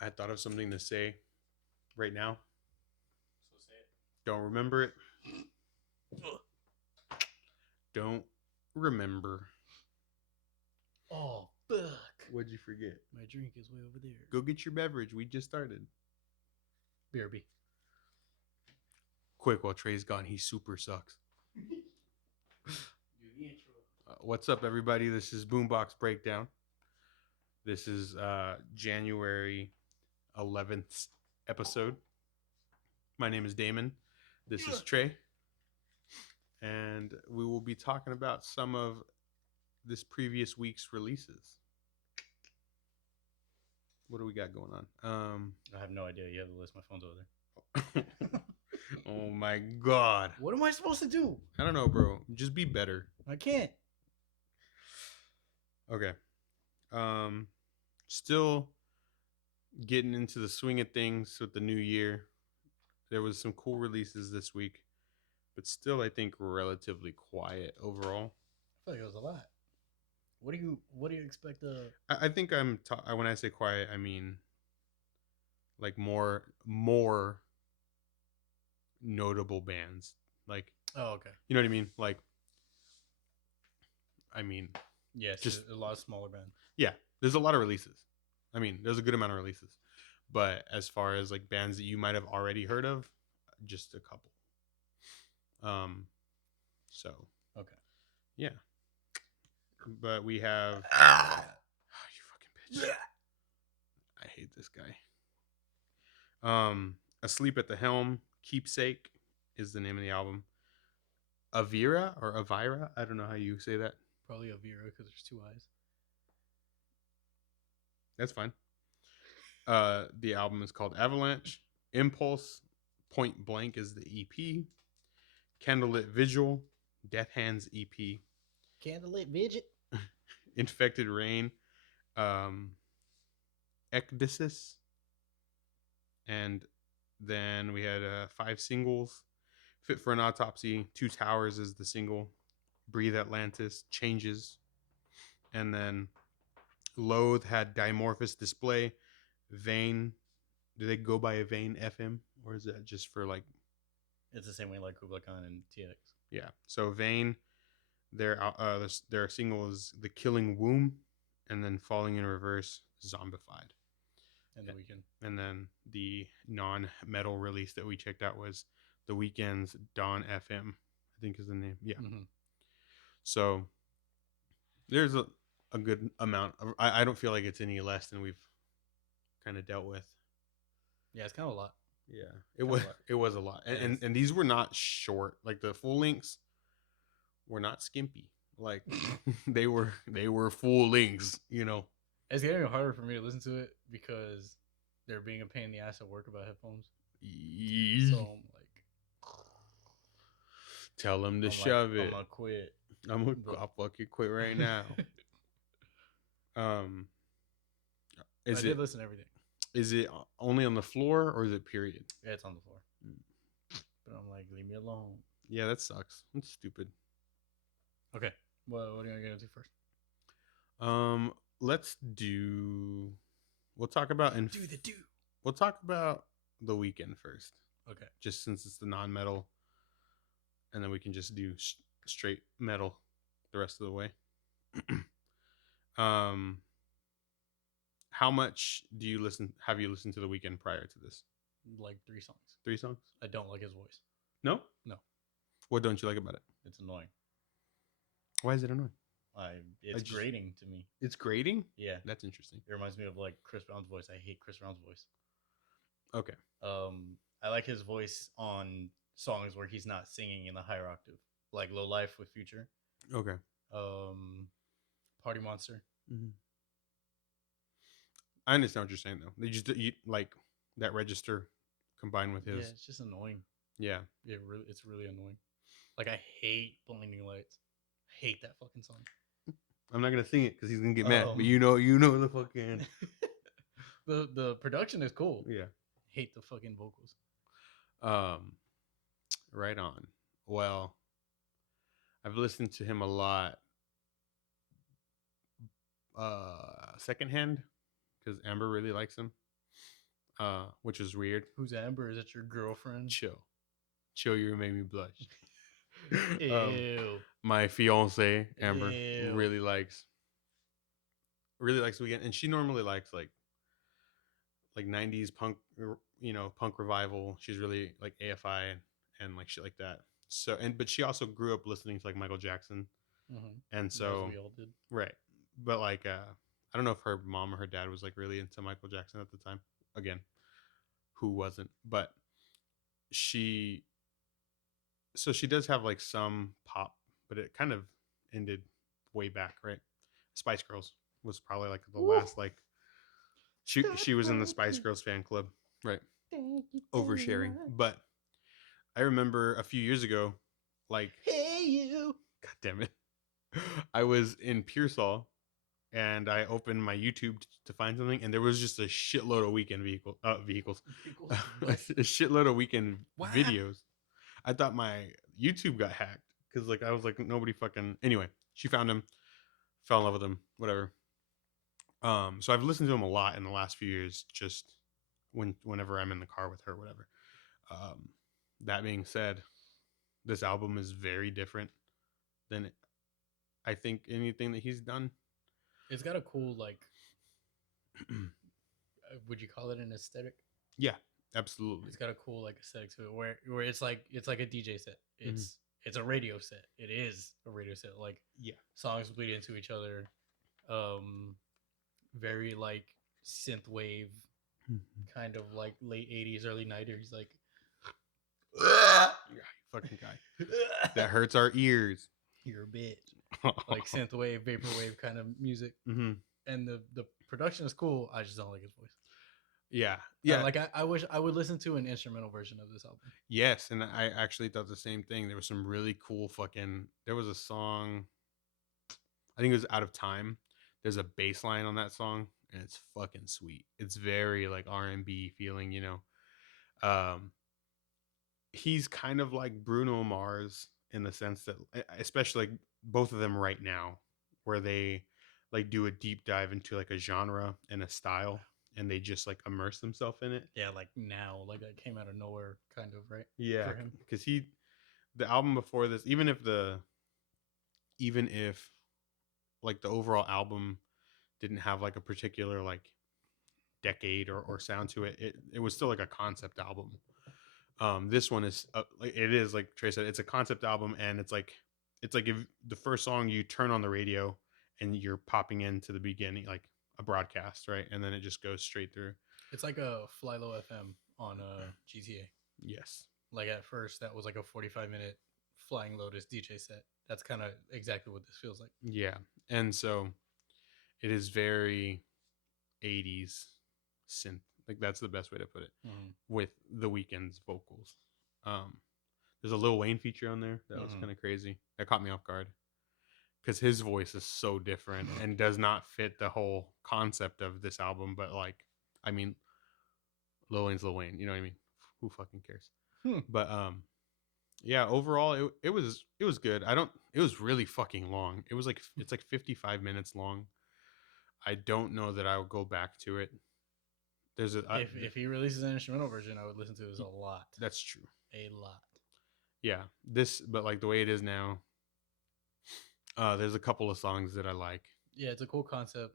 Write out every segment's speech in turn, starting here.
I thought of something to say right now. So say it. Don't remember it. Don't remember. Oh, fuck. What'd you forget? My drink is way over there. Go get your beverage. We just started. BRB. Quick, while Tre's gone, he super sucks. Do the intro. What's up, everybody? This is BoomBox BreakDown. This is January 11th episode. My name is Daemon. This is Tre. And we will be talking about some of this previous week's releases. What do we got going on? I have no idea. You have the list. My phone's over there. Oh my god. What am I supposed to do? I don't know, bro. Just be better. I can't. Okay. Still getting into the swing of things with the new year. There was some cool releases this week, but still I think relatively quiet overall. I feel like it was a lot. What do you expect? I think when I say quiet, I mean like more notable bands. Like, oh, okay. You know what I mean? Like, I mean, yes, just a lot of smaller bands. Yeah, there's a lot of releases. I mean, there's a good amount of releases. But as far as like bands that you might have already heard of, just a couple. So okay, yeah. But we have oh, you fucking bitch. I hate this guy. Asleep at the Helm, Keepsake is the name of the album. AVIIRA or AVIIRA, I don't know how you say that. Probably AVIIRA because there's two eyes. That's fine. The album is called Avalanche. Impvlse, Point Blank is the EP. Candlelit Vigil, Death Hands EP. Candlelit Vigil. Infected Rain, Ecdysis. And then we had 5 singles. Fit for an Autopsy, 2 Towers is the single. Breathe Atlantis, Changes. And then Loathe had Dimorphous Display. Vane, do they go by a Vane FM? Or is that just for like... It's the same way like Kublai Khan and TX. Yeah. So Vane, their single is The Killing Womb. And then Falling in Reverse, Zombified. And the Weeknd. And then the non-metal release that we checked out was The Weeknd's Dawn FM, I think is the name. Yeah. Mm-hmm. So there's a good amount of, I don't feel like it's any less than we've kind of dealt with. Yeah, it's kind of a lot. Yeah, it was a lot. And these were not short. Like the full lengths were not skimpy. Like they were full lengths, you know. It's getting harder for me to listen to it because they're being a pain in the ass at work about headphones. So I'm like, tell them to shove it. I'm gonna quit. I'll fucking quit right now. I did listen to everything. Is it only on the floor or is it period? Yeah, it's on the floor. But I'm like, leave me alone. Yeah, that sucks. That's stupid. Okay. Well, what are you gonna get into first? We'll talk about We'll talk about the Weeknd first. Okay. Just since it's the non-metal, and then we can just do straight metal the rest of the way. How much have you listened to the Weeknd prior to this? Like 3 songs. 3 songs? I don't like his voice. No? No. What don't you like about it? It's annoying. Why is it annoying? It's grating to me. It's grating? Yeah. That's interesting. It reminds me of like Chris Brown's voice. I hate Chris Brown's voice. Okay. I like his voice on songs where he's not singing in the higher octave, like Low Life with Future. Okay. Party Monster. Mm-hmm. I understand what you're saying though. They just like that register combined with his. Yeah, it's just annoying. Yeah. It's really annoying. Like I hate Blinding Lights. I hate that fucking song. I'm not gonna sing it because he's gonna get mad. But you know the fucking the production is cool. Yeah. Hate the fucking vocals. Right on. Well, I've listened to him a lot. Secondhand, because Amber really likes him. which is weird. Who's Amber? Is that your girlfriend? Chill, you made me blush. Ew. My fiance Amber Ew. really likes Weeknd, and she normally likes like 90s punk, punk revival. She's really like AFI and like shit like that. So but she also grew up listening to like Michael Jackson, and so as we all did. right. But like I don't know if her mom or her dad was like really into Michael Jackson at the time. Again, who wasn't? But she so she does have like some pop, but it kind of ended way back, right? Spice Girls was probably like the last like she was in the Spice Girls fan club, right? Oversharing. But I remember a few years ago, like, hey you, god damn it, I was in Pearsall and I opened my YouTube to find something, and there was just a shitload of vehicles, a shitload of Weeknd videos. I thought my YouTube got hacked because like I was like nobody fucking. Anyway, she found him, fell in love with him, whatever. So I've listened to him a lot in the last few years, just whenever I'm in the car with her, whatever. That being said, this album is very different than I think anything that he's done. It's got a cool like. Would you call it an aesthetic? Yeah, absolutely. It's got a cool like aesthetic to it, where it's like a DJ set. It's a radio set. It is a radio set. Like songs bleed into each other. Very like synth wave, kind of like late 80s, early 90s. Like, you fucking guy. That hurts our ears. You're a bitch. Like synth wave, vaporwave kind of music. And the production is cool. I just don't like his voice. Yeah. Like I wish I would listen to an instrumental version of this album. Yes, and I actually thought the same thing. There was some really cool there was a song, I think it was Out of Time. There's a bass line on that song, and it's fucking sweet. It's very like R&B feeling, He's kind of like Bruno Mars in the sense that, especially like both of them right now, where they like do a deep dive into like a genre and a style, and they just like immerse themselves in it. Yeah, like now, like that came out of nowhere, kind of, right? Yeah, for him, because the album before this, even if like the overall album didn't have like a particular like decade or sound to it, it was still like a concept album. This one is like it is like Trey said, it's a concept album, and it's like if the first song you turn on the radio and you're popping into the beginning like a broadcast, right, and then it just goes straight through. It's like a Fly Low FM on GTA. Yes. Like at first that was like a 45-minute Flying Lotus DJ set. That's kind of exactly what this feels like. Yeah, and so it is very 80s synth. Like that's the best way to put it. With the Weeknd's vocals. There's a Lil Wayne feature on there that was kind of crazy. That caught me off guard because his voice is so different and does not fit the whole concept of this album. But like, I mean, Lil Wayne's Lil Wayne. You know what I mean? Who fucking cares? But yeah. Overall, it was good. It was really fucking long. It was like it's like 55 minutes long. I don't know that I'll go back to it. There's if he releases an instrumental version, I would listen to this a lot. That's true. A lot. Yeah. But like the way it is now, there's a couple of songs that I like. Yeah, it's a cool concept.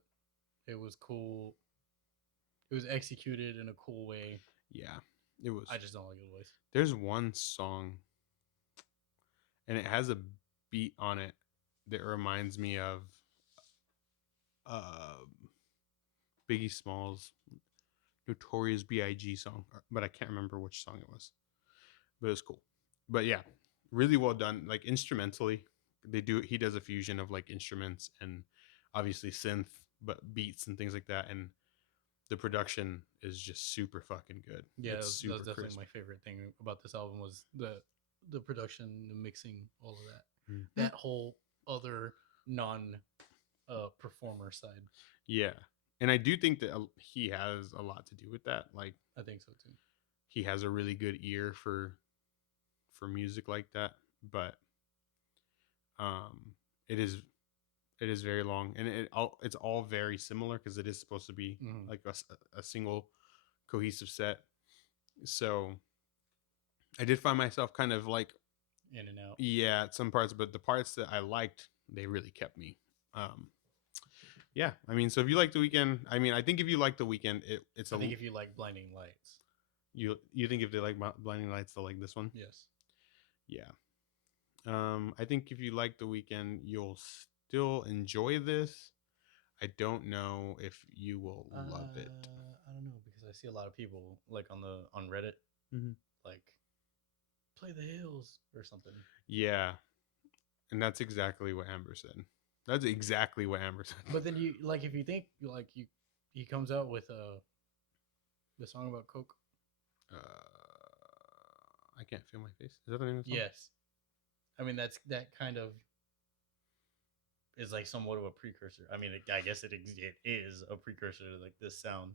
It was cool. It was executed in a cool way. Yeah, it was. I just don't like his voice. There's one song, and it has a beat on it that reminds me of Biggie Smalls' Notorious B.I.G. song, but I can't remember which song it was. But it was cool. But yeah, really well done. Like instrumentally, he does a fusion of like instruments and obviously synth, but beats and things like that. And the production is just super fucking good. Yeah, that's definitely crisp. My favorite thing about this album was the production, the mixing, all of that. That whole other non performer side. Yeah. And I do think that he has a lot to do with that. Like, I think so too. He has a really good ear for music like that, but it is very long, and it's all very similar because it is supposed to be like a single cohesive set. So I did find myself kind of like in and out. Yeah, at some parts, but the parts that I liked, they really kept me. Um, yeah, I mean, so if you like The Weeknd, I mean, I think if you like The Weeknd, it's I think if you like Blinding Lights, you think if they like Blinding Lights, they'll like this one. yes. Yeah. I think if you like The Weeknd, you'll still enjoy this. I don't know if you will love it. I don't know because I see a lot of people like on Reddit, like play the hills or something. Yeah, and that's exactly what Amber said. That's exactly what Amber said. But then you like if you think like you he comes out with the song about Coke. I can't feel my face. Is that the name of the song? Yes, I mean that kind of is like somewhat of a precursor. I mean, I guess it is a precursor to like this sound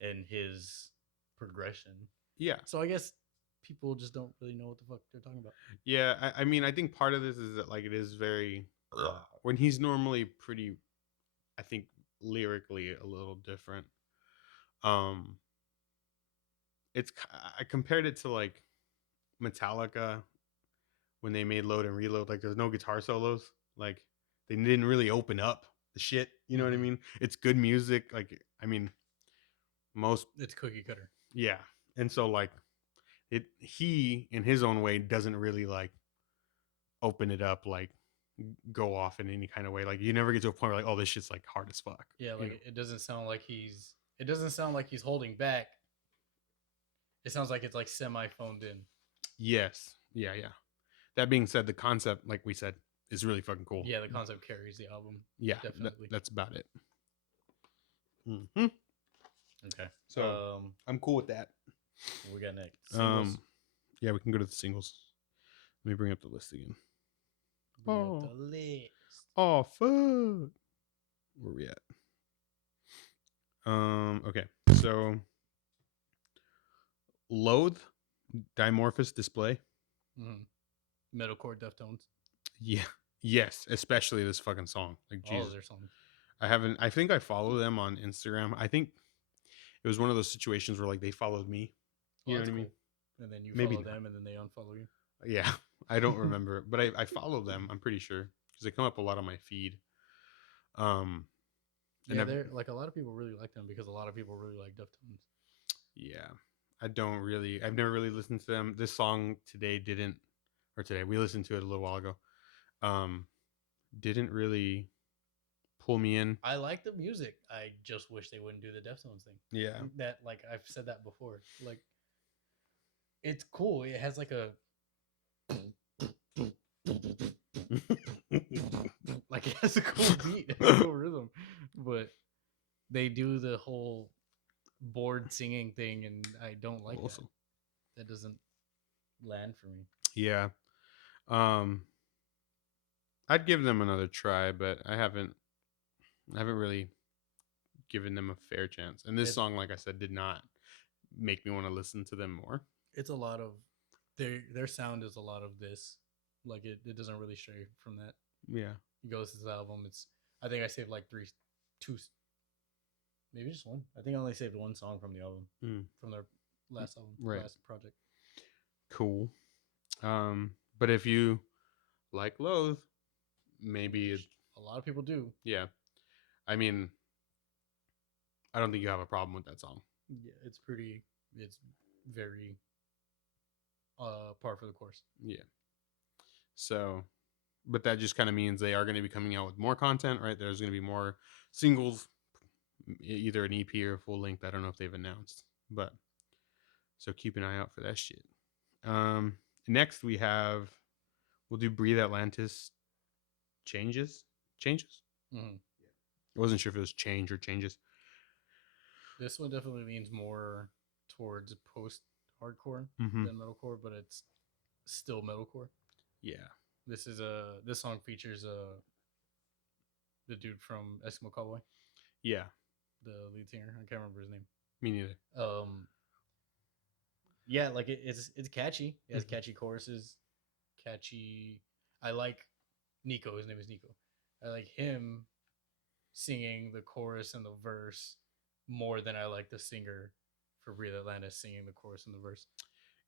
and his progression. Yeah. So I guess people just don't really know what the fuck they're talking about. Yeah, I mean, I think part of this is that like it is very when he's normally pretty, I think lyrically a little different. It's I compared it to like Metallica when they made Load and Reload. Like there's no guitar solos. Like they didn't really open up the shit. You know what I mean? It's good music. Like I mean, most it's cookie cutter. Yeah, and so like he in his own way doesn't really like open it up, like go off in any kind of way. Like you never get to a point where like, oh, this shit's like hard as fuck. Yeah, like it doesn't sound like he's holding back. It sounds like it's like semi phoned in. Yes. Yeah. That being said, the concept, like we said, is really fucking cool. Yeah, the concept carries the album. Yeah, definitely. That's about it. Okay. So I'm cool with that. We got next. Singles. Yeah, we can go to the singles. Let me bring up the list again. The list. Oh fuck. Where we at? Okay. So Loathe, Dimorphous Display. Metalcore Deftones. Yeah. Yes, especially this fucking song. Like Jesus. All of their songs. I think I follow them on Instagram. I think it was one of those situations where like they followed me. You know what I mean? And then you Maybe follow them and then they unfollow you. Yeah. I don't remember, but I follow them, I'm pretty sure. Because they come up a lot on my feed. Yeah, they're like a lot of people really like them because a lot of people really like Deftones. Yeah. I've never really listened to them. This song today we listened to it a little while ago. Didn't really pull me in. I like the music. I just wish they wouldn't do the Deftones thing. Yeah. That like I've said that before. Like it's cool. It has like a like it has a cool beat, it has a cool rhythm, but they do the whole board singing thing, and I don't like that. That doesn't land for me. Yeah. I'd give them another try, but I haven't really given them a fair chance. And this song, like I said, did not make me want to listen to them more. It's a lot of their sound is a lot of this. Like it doesn't really stray from that. Yeah. It goes to this album. I think I saved like two, maybe just one. I think I only saved one song from the album, from their last album, last project. Cool. But if you like Loathe, maybe a lot of people do. Yeah. I mean, I don't think you have a problem with that song. Yeah, it's very par for the course. Yeah. So, but that just kind of means they are going to be coming out with more content, right? There's going to be more singles, either an EP or full length. I don't know if they've announced, but so keep an eye out for that shit. Next we'll do Breathe Atlantis Changes. I wasn't sure if it was change or changes. This one definitely leans more towards post-hardcore than metalcore, but it's still metalcore. Yeah. This song features the dude from Eskimo Cowboy. Yeah. The lead singer. I can't remember his name. Me neither. Yeah, like it's catchy. It has catchy choruses. Catchy. I like Nico. His name is Nico. I like him singing the chorus and the verse more than I like the singer for Breathe Atlantis singing the chorus and the verse.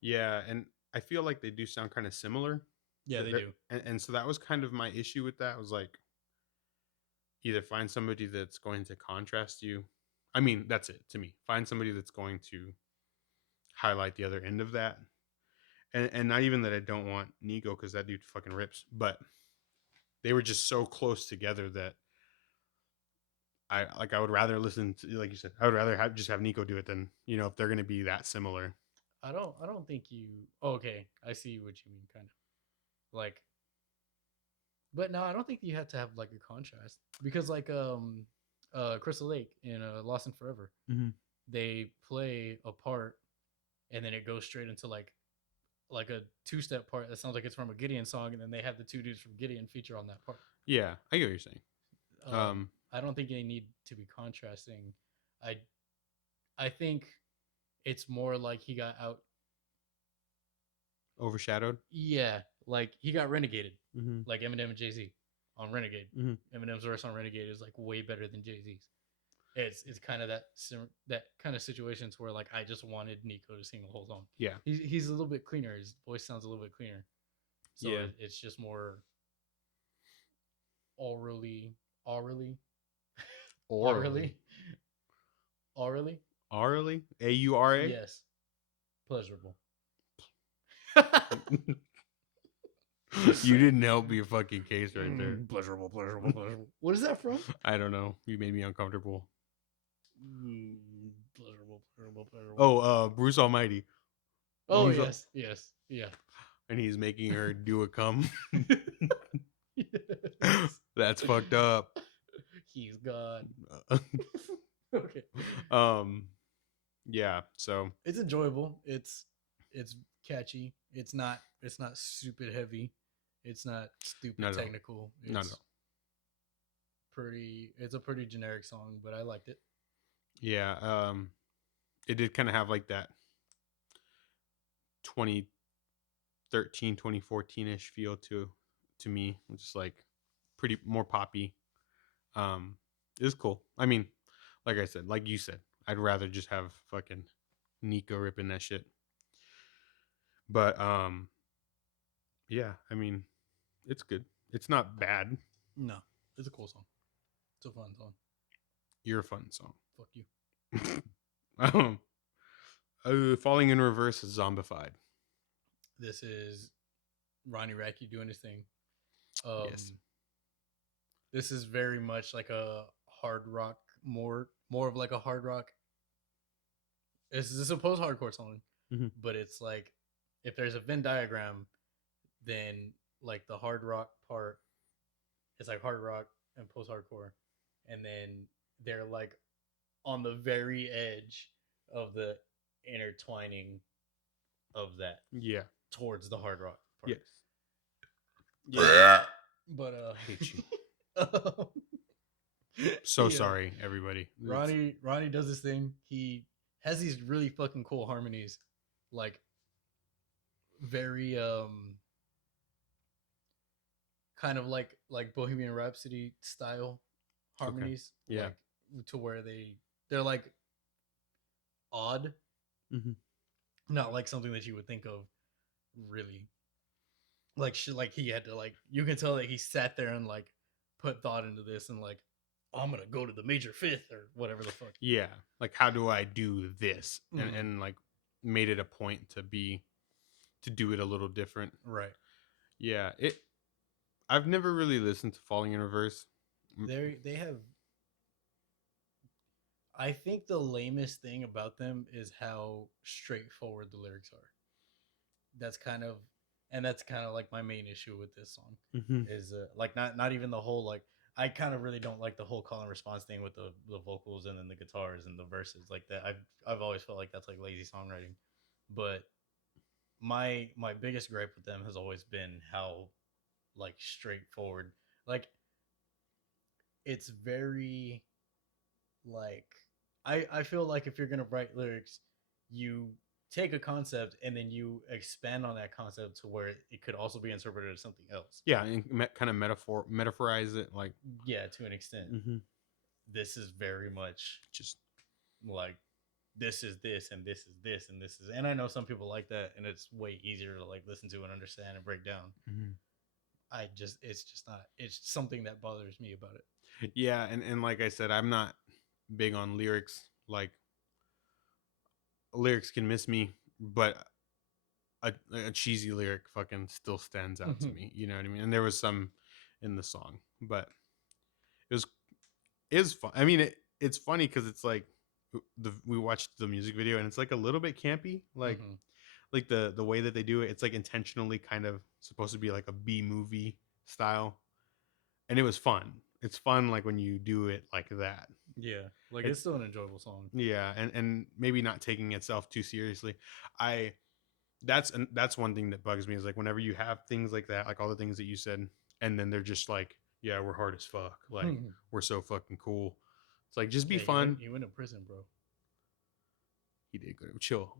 Yeah, and I feel like they do sound kind of similar. Yeah, they do. And so that was kind of my issue with that. Was like, either find somebody that's going to contrast you. I mean, that's it to me. Find somebody that's going to highlight the other end of that. And not even that I don't want Nico, because that dude fucking rips, but they were just so close together that I would rather listen to, like you said, I would rather just have Nico do it than, if they're going to be that similar. I don't think you. Oh, okay, I see what you mean, kind of like. But no, I don't think you have to have like a contrast because like Crystal Lake in Lost in Forever, they play a part and then it goes straight into like a 2-step part that sounds like it's from a Gideon song, and then they have the two dudes from Gideon feature on that part. Yeah, I get what you're saying. I don't think they need to be contrasting. I think it's more like he got out overshadowed. Yeah, like he got renegated, like Eminem and Jay-Z on Renegade. Eminem's verse on Renegade is like way better than Jay-Z's. It's kind of that kind of situations where like I just wanted Nico to sing the whole song. Yeah, he's a little bit cleaner. His voice sounds a little bit cleaner. So yeah, it's just more orally, aurally, aurally, AURA. Yes, pleasurable. You didn't help your fucking case right there. Pleasurable. What is that from? I don't know. You made me uncomfortable. Pleasurable. Oh, Bruce Almighty. Oh, yes, yeah. And he's making her do a cum. Yes. That's fucked up. He's gone. Okay. Yeah, so it's enjoyable. It's catchy. It's not stupid heavy. It's not stupid technical. It's it's a pretty generic song, but I liked it. Yeah, it did kind of have like that 2013, 2014-ish feel to me, just like pretty more poppy. It was cool. I mean, like I said, like you said, I'd rather just have fucking Nico ripping that shit. But yeah, I mean, it's good. It's not bad. No, it's a cool song. It's a fun song. You're a fun song. Fuck you. Falling in Reverse is Zombified. This is Ronnie Radke doing his thing. Yes. This is very much like a hard rock, more of like a hard rock. This is a post-hardcore song, but it's like if there's a Venn diagram, then like the hard rock part, it's like hard rock and post-hardcore, and then they're like on the very edge of the intertwining of that. Yeah. Towards the hard rock part. Yes. Yeah. But I hate you. So sorry, everybody. Ronnie does this thing. He has these really fucking cool harmonies, like very kind of like Bohemian Rhapsody style harmonies. Okay. Yeah. Like, to where they're like odd. Not like something that you would think of really. Like he had to like, you can tell that he sat there and like put thought into this and like, oh, I'm gonna go to the major fifth or whatever the fuck. Yeah, like how do I do this, and like made it a point to do it a little different. Right. Yeah, I've never really listened to Falling in Reverse. They have. I think the lamest thing about them is how straightforward the lyrics are. That's kind of like my main issue with this song is like not even the whole, like, I kind of really don't like the whole call and response thing with the vocals and then the guitars and the verses like that. I've always felt like that's like lazy songwriting. But my biggest gripe with them has always been how like straightforward, like it's very like I feel like if you're gonna write lyrics, you take a concept and then you expand on that concept to where it could also be interpreted as something else. Yeah, and kind of metaphorize it, like, yeah, to an extent. This is very much just like this is this and this is this and this is, and I know some people like that, and it's way easier to like listen to and understand and break down. Mm-hmm. It's just not. It's something that bothers me about it. Yeah, and like I said, I'm not big on lyrics. Like lyrics can miss me, but a cheesy lyric fucking still stands out to me. You know what I mean? And there was some in the song, but it was is fun. I mean, it's funny because it's like we watched the music video and it's like a little bit campy, like the way that they do it. It's like intentionally kind of supposed to be like a B movie style, and it was fun. It's fun like when you do it like that. Yeah, like it's still an enjoyable song. Yeah, and maybe not taking itself too seriously. I that's one thing that bugs me is like whenever you have things like that, like all the things that you said, and then they're just like, yeah, we're hard as fuck, like we're so fucking cool. It's like just be fun. He went to prison, bro. He did good. Chill.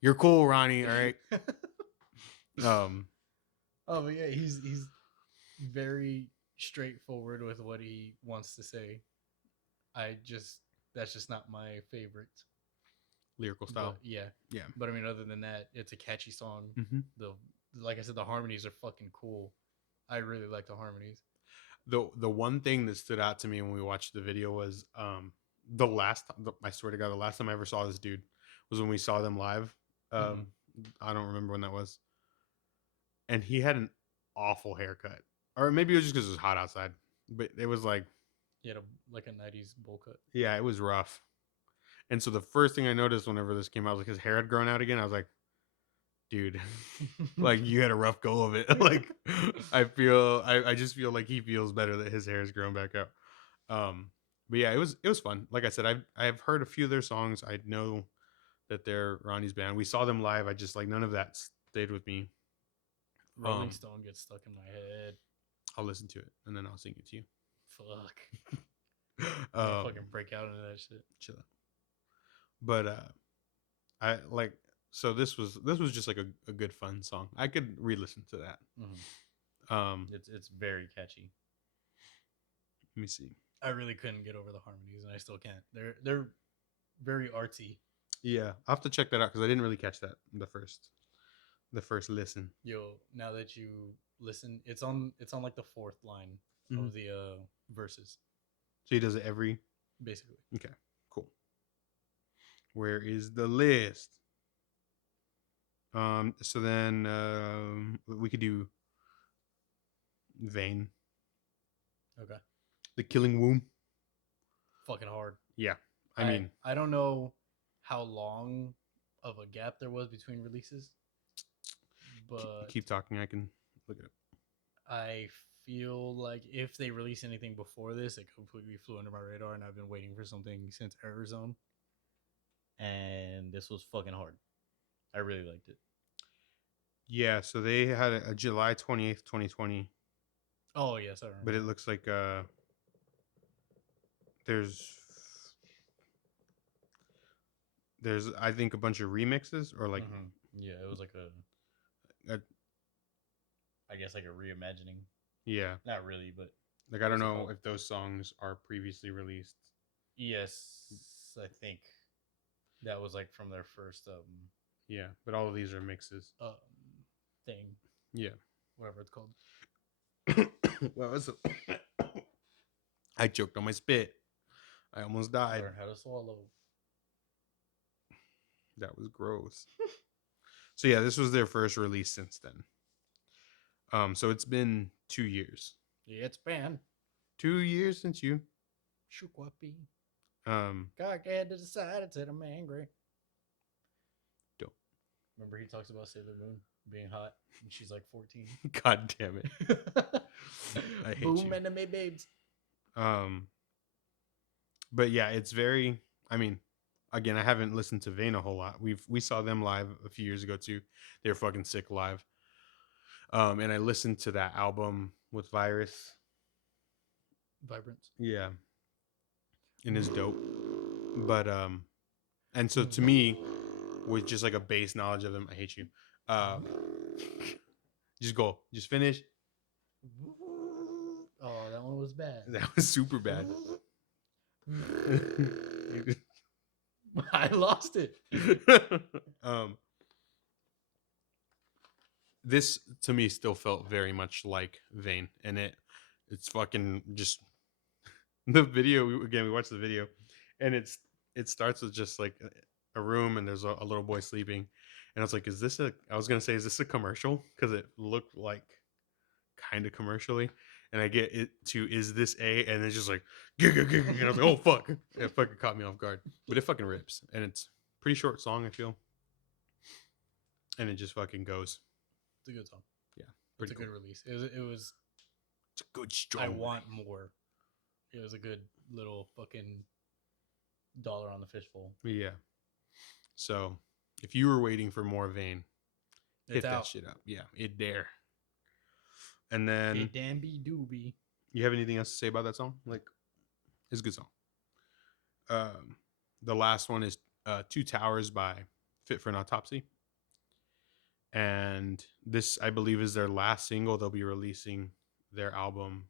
You're cool, Ronnie. All right. Oh, but yeah, he's very straightforward with what he wants to say. That's just not my favorite lyrical style. But, yeah. Yeah. But I mean, other than that, it's a catchy song. Mm-hmm. Like I said, the harmonies are fucking cool. I really like the harmonies. The one thing that stood out to me when we watched the video was the last I swear to God, the last time I ever saw this dude was when we saw them live. I don't remember when that was. And he had an awful haircut. Or maybe it was just because it was hot outside. But it was like he had like a 90s bowl cut. Yeah, it was rough. And so the first thing I noticed whenever this came out was like his hair had grown out again. I was like, dude, like you had a rough go of it. Like I just feel like he feels better that his hair has grown back out. But yeah, it was fun. Like I said, I've heard a few of their songs. I know that they're Ronnie's band. We saw them live. I just like none of that stayed with me. Rolling Stone gets stuck in my head. I'll listen to it and then I'll sing it to you. Fuck. I'll fucking break out into that shit. Chill out. But I like so this was just like a good fun song. I could re-listen to that. It's very catchy. Let me see. I really couldn't get over the harmonies, and I still can't. They're very artsy. Yeah, I'll have to check that out because I didn't really catch that the first listen. Yo, now that you listen, it's on like the fourth line of the verses. So he does it every basically. Okay, cool. Where is the list? So then we could do Vein. Okay. The Killing Womb. Fucking hard. Yeah. I mean, I don't know how long of a gap there was between releases, but keep talking. I can look it up. I feel like if they release anything before this, it completely flew under my radar, and I've been waiting for something since Arizona. And this was fucking hard. I really liked it. Yeah, so they had a July 28th, 2020. Oh, yes, I remember. But it looks like there's I think a bunch of remixes or like yeah, it was like I guess like a reimagining. Yeah. Not really, but like I don't know if those songs are previously released. Yes, I think that was like from their first yeah, but all of these are mixes. Thing. Yeah. Whatever it's called. What was it? I choked on my spit. I almost died. Learn how to swallow. That was gross. So yeah, this was their first release since then. So it's been 2 years. Yeah, it's been 2 years since you. Shukwapi. God had to decide it said I'm angry. Dope. Remember he talks about Sailor Moon being hot and she's like 14. God damn it. I hate Boom you. anime babes. But yeah, it's very, I mean, again, I haven't listened to Vane a whole lot. We saw them live a few years ago too. They were fucking sick live. And I listened to that album with Vibrance. Yeah. And it's dope. But and so to me, with just like a base knowledge of them, I hate you. Just go. Just finish. Oh, that one was bad. That was super bad. I lost it. This to me still felt very much like Vane, and it's fucking just the video. We watched the video, and it starts with just like a room, and there's a little boy sleeping, and I was like, I was gonna say, is this a commercial? Because it looked like kind of commercially, and I get it to, is this a, and it's just like, and I was like, oh fuck, it fucking caught me off guard, but it fucking rips, and it's pretty short song, I feel, and it just fucking goes. It's a good song. Yeah, it's a cool. good release. It was. It's a good strong. I want more. It was a good little fucking dollar on the fishbowl. Yeah. So if you were waiting for more Vane, hit that shit up. Yeah, it dare. And then it damn be doobie. You have anything else to say about that song? Like, it's a good song. The last one is Two Towers by Fit for an Autopsy. And this, I believe, is their last single. They'll be releasing their album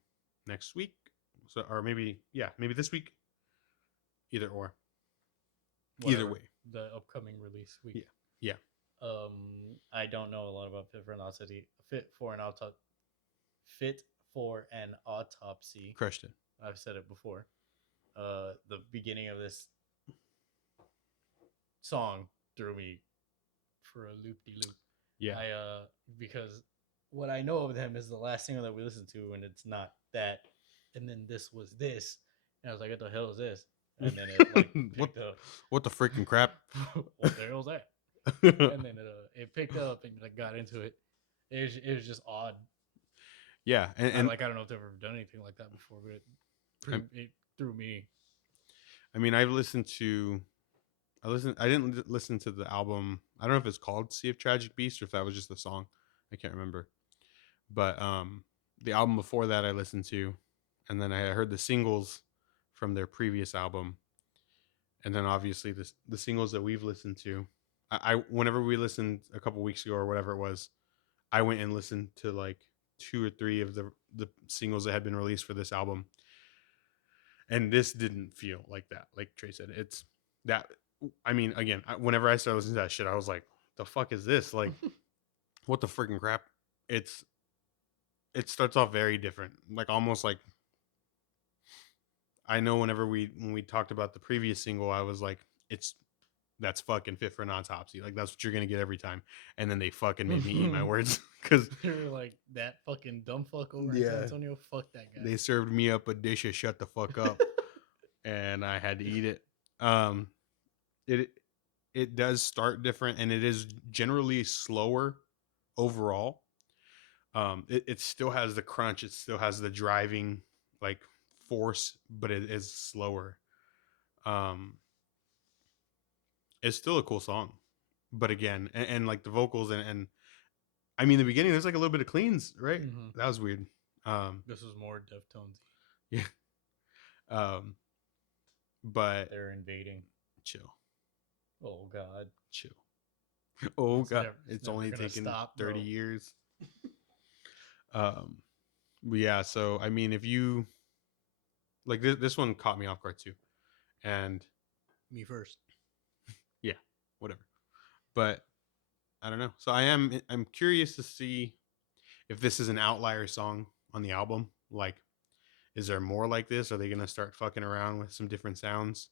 next week. So, or maybe this week. Either or. Whatever, either way. The upcoming release week. Yeah. I don't know a lot about Fit for an Autopsy. Fit for an Autopsy. Crushed it. I've said it before. The beginning of this song threw me for a loop-de-loop. Yeah. Because what I know of them is the last single that we listened to, and it's not that. And then this was this, and I was like, "What the hell is this?" And then it like picked up. What the freaking crap? What the hell's that? And then it picked up and like got into it. It was just odd. Yeah, and I don't know if they've ever done anything like that before, but it threw me. I mean, I didn't listen to the album. I don't know if it's called Sea of Tragic Beast or if that was just the song. I can't remember. But the album before that I listened to, and then I heard the singles from their previous album, and then obviously the singles that we've listened to. I whenever we listened a couple weeks ago or whatever it was, I went and listened to like 2 or 3 of the singles that had been released for this album, and this didn't feel like that. Like Trey said, it's that. I mean, again, whenever I started listening to that shit, I was like, "The fuck is this? Like, what the freaking crap?" It starts off very different, like almost like, I know when we talked about the previous single, I was like, that's fucking Fit for an Autopsy. Like, that's what you're gonna get every time. And then they fucking made me eat my words, because they're like, that fucking dumb fuck over in San Antonio. Fuck that guy. They served me up a dish of shut the fuck up, and I had to eat it. It does start different, and it is generally slower overall. It still has the crunch, it still has the driving like force, but it is slower. It's still a cool song, but again, and like the vocals and I mean, the beginning, there's like a little bit of cleans, right? Mm-hmm. That was weird. This was more Deftones. Yeah. But they're invading. Chill. Oh God. Chill. Oh God. It's only taken 30 years. But yeah, so I mean, if you like this one caught me off guard too. And me first. Yeah, whatever. But I don't know. So I'm curious to see if this is an outlier song on the album. Like, is there more like this? Are they gonna start fucking around with some different sounds?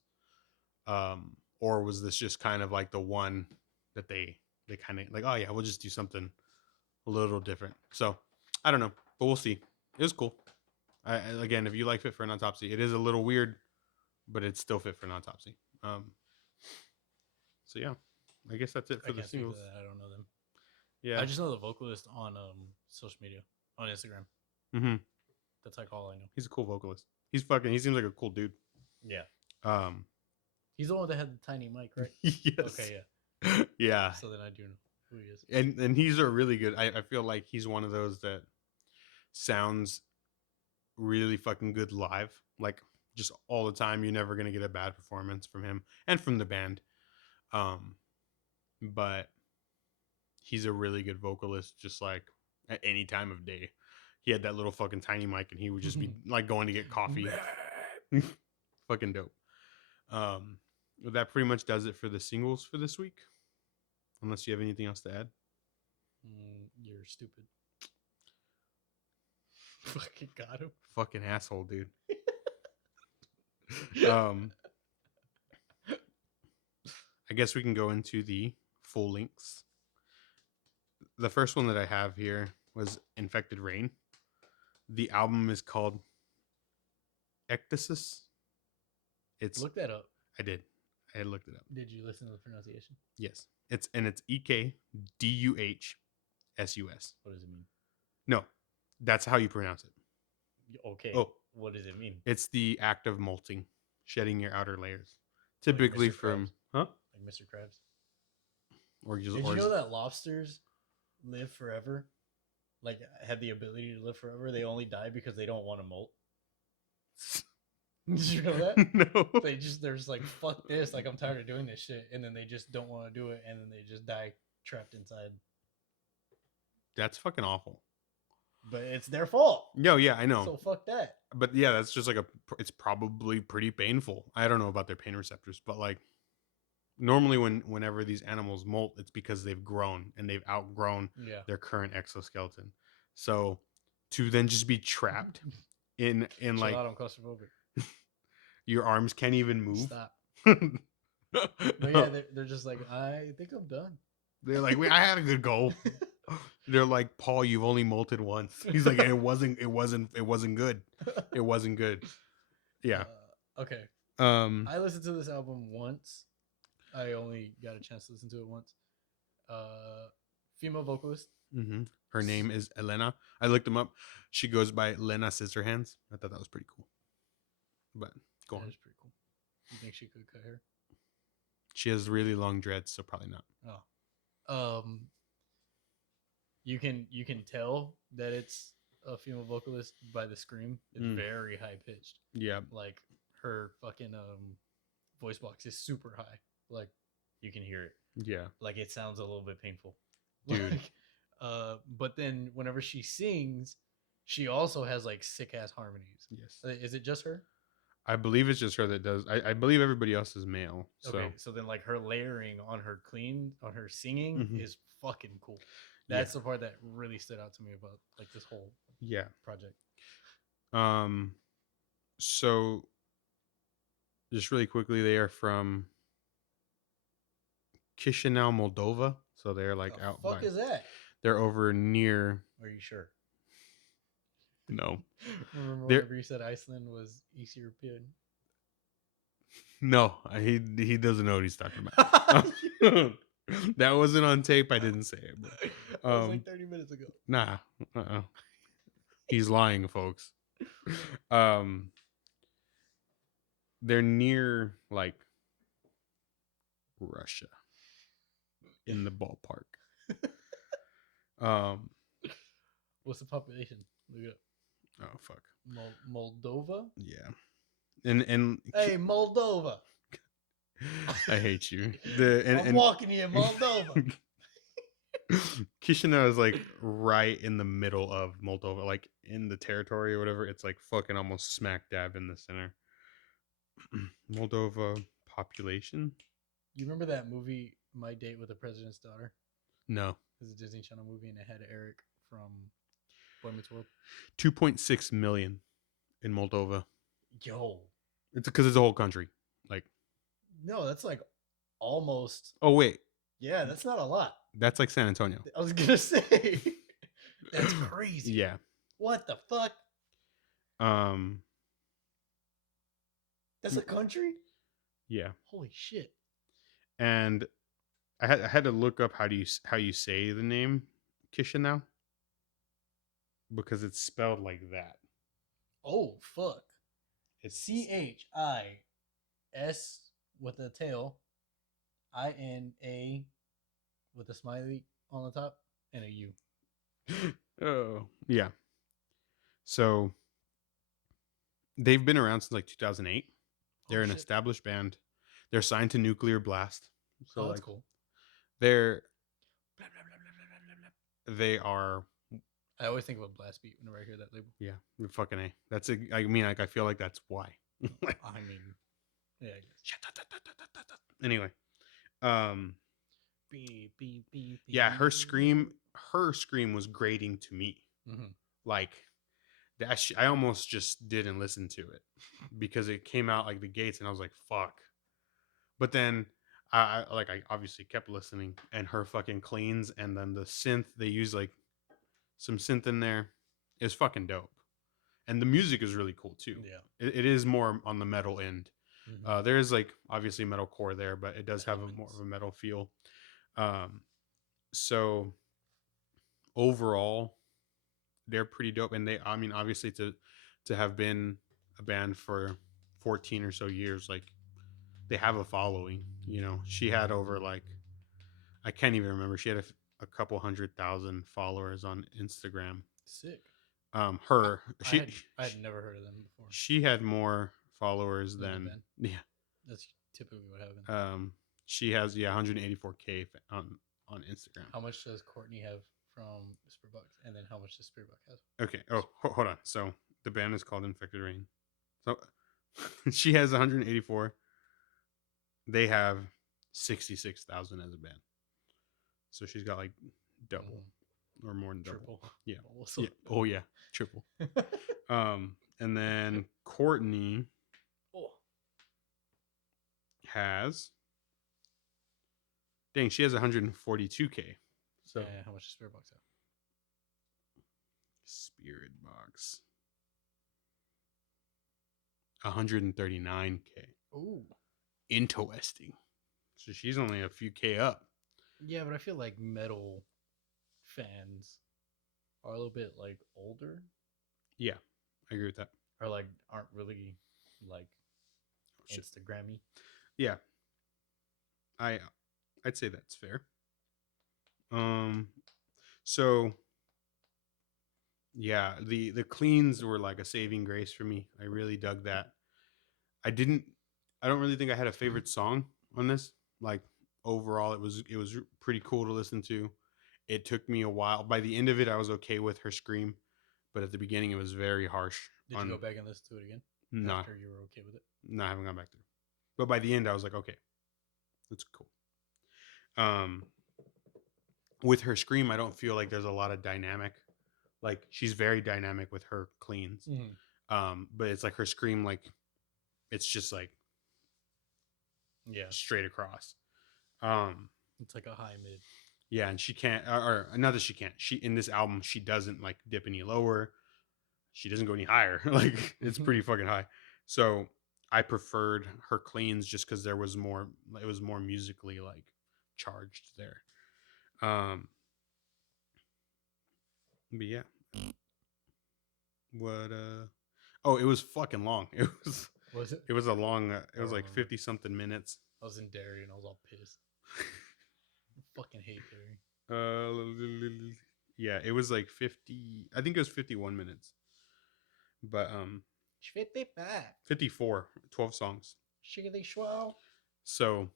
Or was this just kind of like the one that they kind of like, oh yeah, we'll just do something a little different. So I don't know, but we'll see. It was cool. Again, if you like Fit for an Autopsy, it is a little weird, but it's still Fit for an Autopsy. So yeah, I guess that's it for the singles. I don't know them. Yeah, I just know the vocalist on social media, on Instagram. Mm-hmm. That's like all I know. He's a cool vocalist. He seems like a cool dude. Yeah. He's the one that had the tiny mic, right? Yes. Okay, yeah. Yeah. So then I do know who he is. And he's a really good. I feel like he's one of those that sounds really fucking good live. Like, just all the time. You're never gonna get a bad performance from him and from the band. But he's a really good vocalist, just like at any time of day. He had that little fucking tiny mic, and he would just be like going to get coffee. Fucking dope. That pretty much does it for the singles for this week. Unless you have anything else to add. You're stupid. Fucking got him. Fucking asshole, dude. I guess we can go into the full links. The first one that I have here was Infected Rain. The album is called Ectasis. Look that up. I did. I looked it up. Did you listen to the pronunciation? Yes. It's EKDUHSUS. What does it mean? No, that's how you pronounce it. Okay. Oh, what does it mean? it's the act of molting, shedding your outer layers. Typically Mr. from Krabs? Like Mr. Krabs. Or just, Did you know that lobsters live forever? Like, have the ability to live forever? They only die because they don't want to molt. Did you know that? No. They're just like, fuck this. Like, I'm tired of doing this shit. And then they just don't want to do it. And then they just die trapped inside. That's fucking awful. But it's their fault. No, yeah, I know. So fuck that. But yeah, that's just like it's probably pretty painful. I don't know about their pain receptors, but like normally whenever these animals molt, it's because they've grown and they've outgrown their current exoskeleton. So to then just be trapped in like your arms can't even move. Stop. But yeah, they're just like, I think I'm done. They're like, I had a good go. They're like, Paul, you've only molted once. He's like, it wasn't good. It wasn't good. Yeah. Okay. I listened to this album once. I only got a chance to listen to it once. Female vocalist. Mm-hmm. Her name is Elena. I looked him up. She goes by Lena Scissorhands. I thought that was pretty cool. But go on. That is pretty cool. You think she could cut hair? She has really long dreads, so probably not. Oh. You can tell that it's a female vocalist by the scream. It's very high pitched. Yeah. Like her fucking voice box is super high. Like you can hear it. Yeah. Like it sounds a little bit painful. Dude. Like, but then whenever she sings, she also has like sick ass harmonies. Yes. Is it just her? I believe it's just her that does. I believe everybody else is male. So. Okay, so then like her layering on her singing is fucking cool. That's the part that really stood out to me about like this whole project. So just really quickly, they are from Chisinau, Moldova. So they're like out. What the fuck is that? They're over near. Are you sure? No. Remember whenever you said Iceland was East European? No, he doesn't know what he's talking about. That wasn't on tape. I didn't say it. But, that was like 30 minutes ago. Nah. He's lying, folks. They're near like Russia in the ballpark. What's the population? Look it up. Oh fuck. Moldova? Yeah. And hey, Moldova. I hate you. I'm walking here, Moldova. Chisinau is like right in the middle of Moldova, like in the territory or whatever. It's like fucking almost smack dab in the center. Moldova population. You remember that movie, My Date with the President's Daughter? No. It's a Disney Channel movie, and it had Eric from Boy Meets World. 2.6 million in Moldova. Yo. It's because it's a whole country. Like. No, that's like almost. Oh wait. Yeah, that's not a lot. That's like San Antonio. I was gonna say. That's crazy. Yeah. What the fuck? That's a country? Yeah. Holy shit. And I had to look up how you say the name Chisinau, because it's spelled like that. Oh fuck. It's CHIS with a tail, INA with a smiley on the top, and a U. Oh yeah. So they've been around since like 2008. They're an established band. They're signed to Nuclear Blast. So that's cool. They are. I always think about Blast Beat whenever I hear that label. Yeah, fucking A. That's I mean, like I feel like that's why. I mean, Yeah, I guess. Anyway, um, Beep, beep, beep, yeah, beep. her scream was grating to me. Mm-hmm. Like that, I almost just didn't listen to it because it came out like the gates, and I was like, "Fuck." But then I obviously kept listening, and her fucking cleans, and then the synth they use like some synth in there is fucking dope, and the music is really cool too. Yeah. It is more on the metal end. Mm-hmm. There is like obviously metalcore there, but it does have a more Elements. of a metal feel. Um, so overall, they're pretty dope, and I mean, obviously to have been a band for 14 or so years, like they have a following. You know, she had over like I can't even remember. She had a couple 100,000 followers on Instagram. Sick. Her I had never heard of them before. she had more followers Than the than band. yeah. That's typically what happens. She has 184K on Instagram. How much does Courtney have from Spiritbox, and then how much does Spiritbox have? Okay. Oh, hold on. So the band is called Infected Rain. So she has 184. They have 66,000 as a band. So she's got like double or more than double. Triple. Yeah. Also. Yeah. Oh yeah, triple. And then Courtney has. Dang, she has 142K. So how much does Spiritbox have? Spirit Box 139K. Ooh. Interesting. So she's only a few K up. Yeah, but I feel like metal fans are a little bit like older. Yeah, I agree with that. Or like aren't really like Instagrammy. Yeah. I'd say that's fair. So yeah, the cleans were like a saving grace for me. I really dug that. I don't really think I had a favorite song on this. Like overall it was pretty cool to listen to. It took me a while. By the end of it I was okay with her scream, but at the beginning it was very harsh. Did you go back and listen to it again? No. After you were okay with it? No, I haven't gone back there. But by the end I was like, okay. That's cool. With her scream, I don't feel like there's a lot of dynamic. Like she's very dynamic with her cleans. But it's like her scream, like it's just like straight across. It's like a high mid. Yeah, and she can't, or not that she can't. She in this album she doesn't like dip any lower. She doesn't go any higher. Like it's pretty fucking high. So I preferred her cleans just because there was more. It was more musically like charged there. But yeah. What oh, it was fucking long. Was it? It was a long it was like 50 something minutes. I was in Derry and I was all pissed. I fucking hate Derry. Yeah, it was like 50, I think it was 51 minutes. But 54, 12 songs. So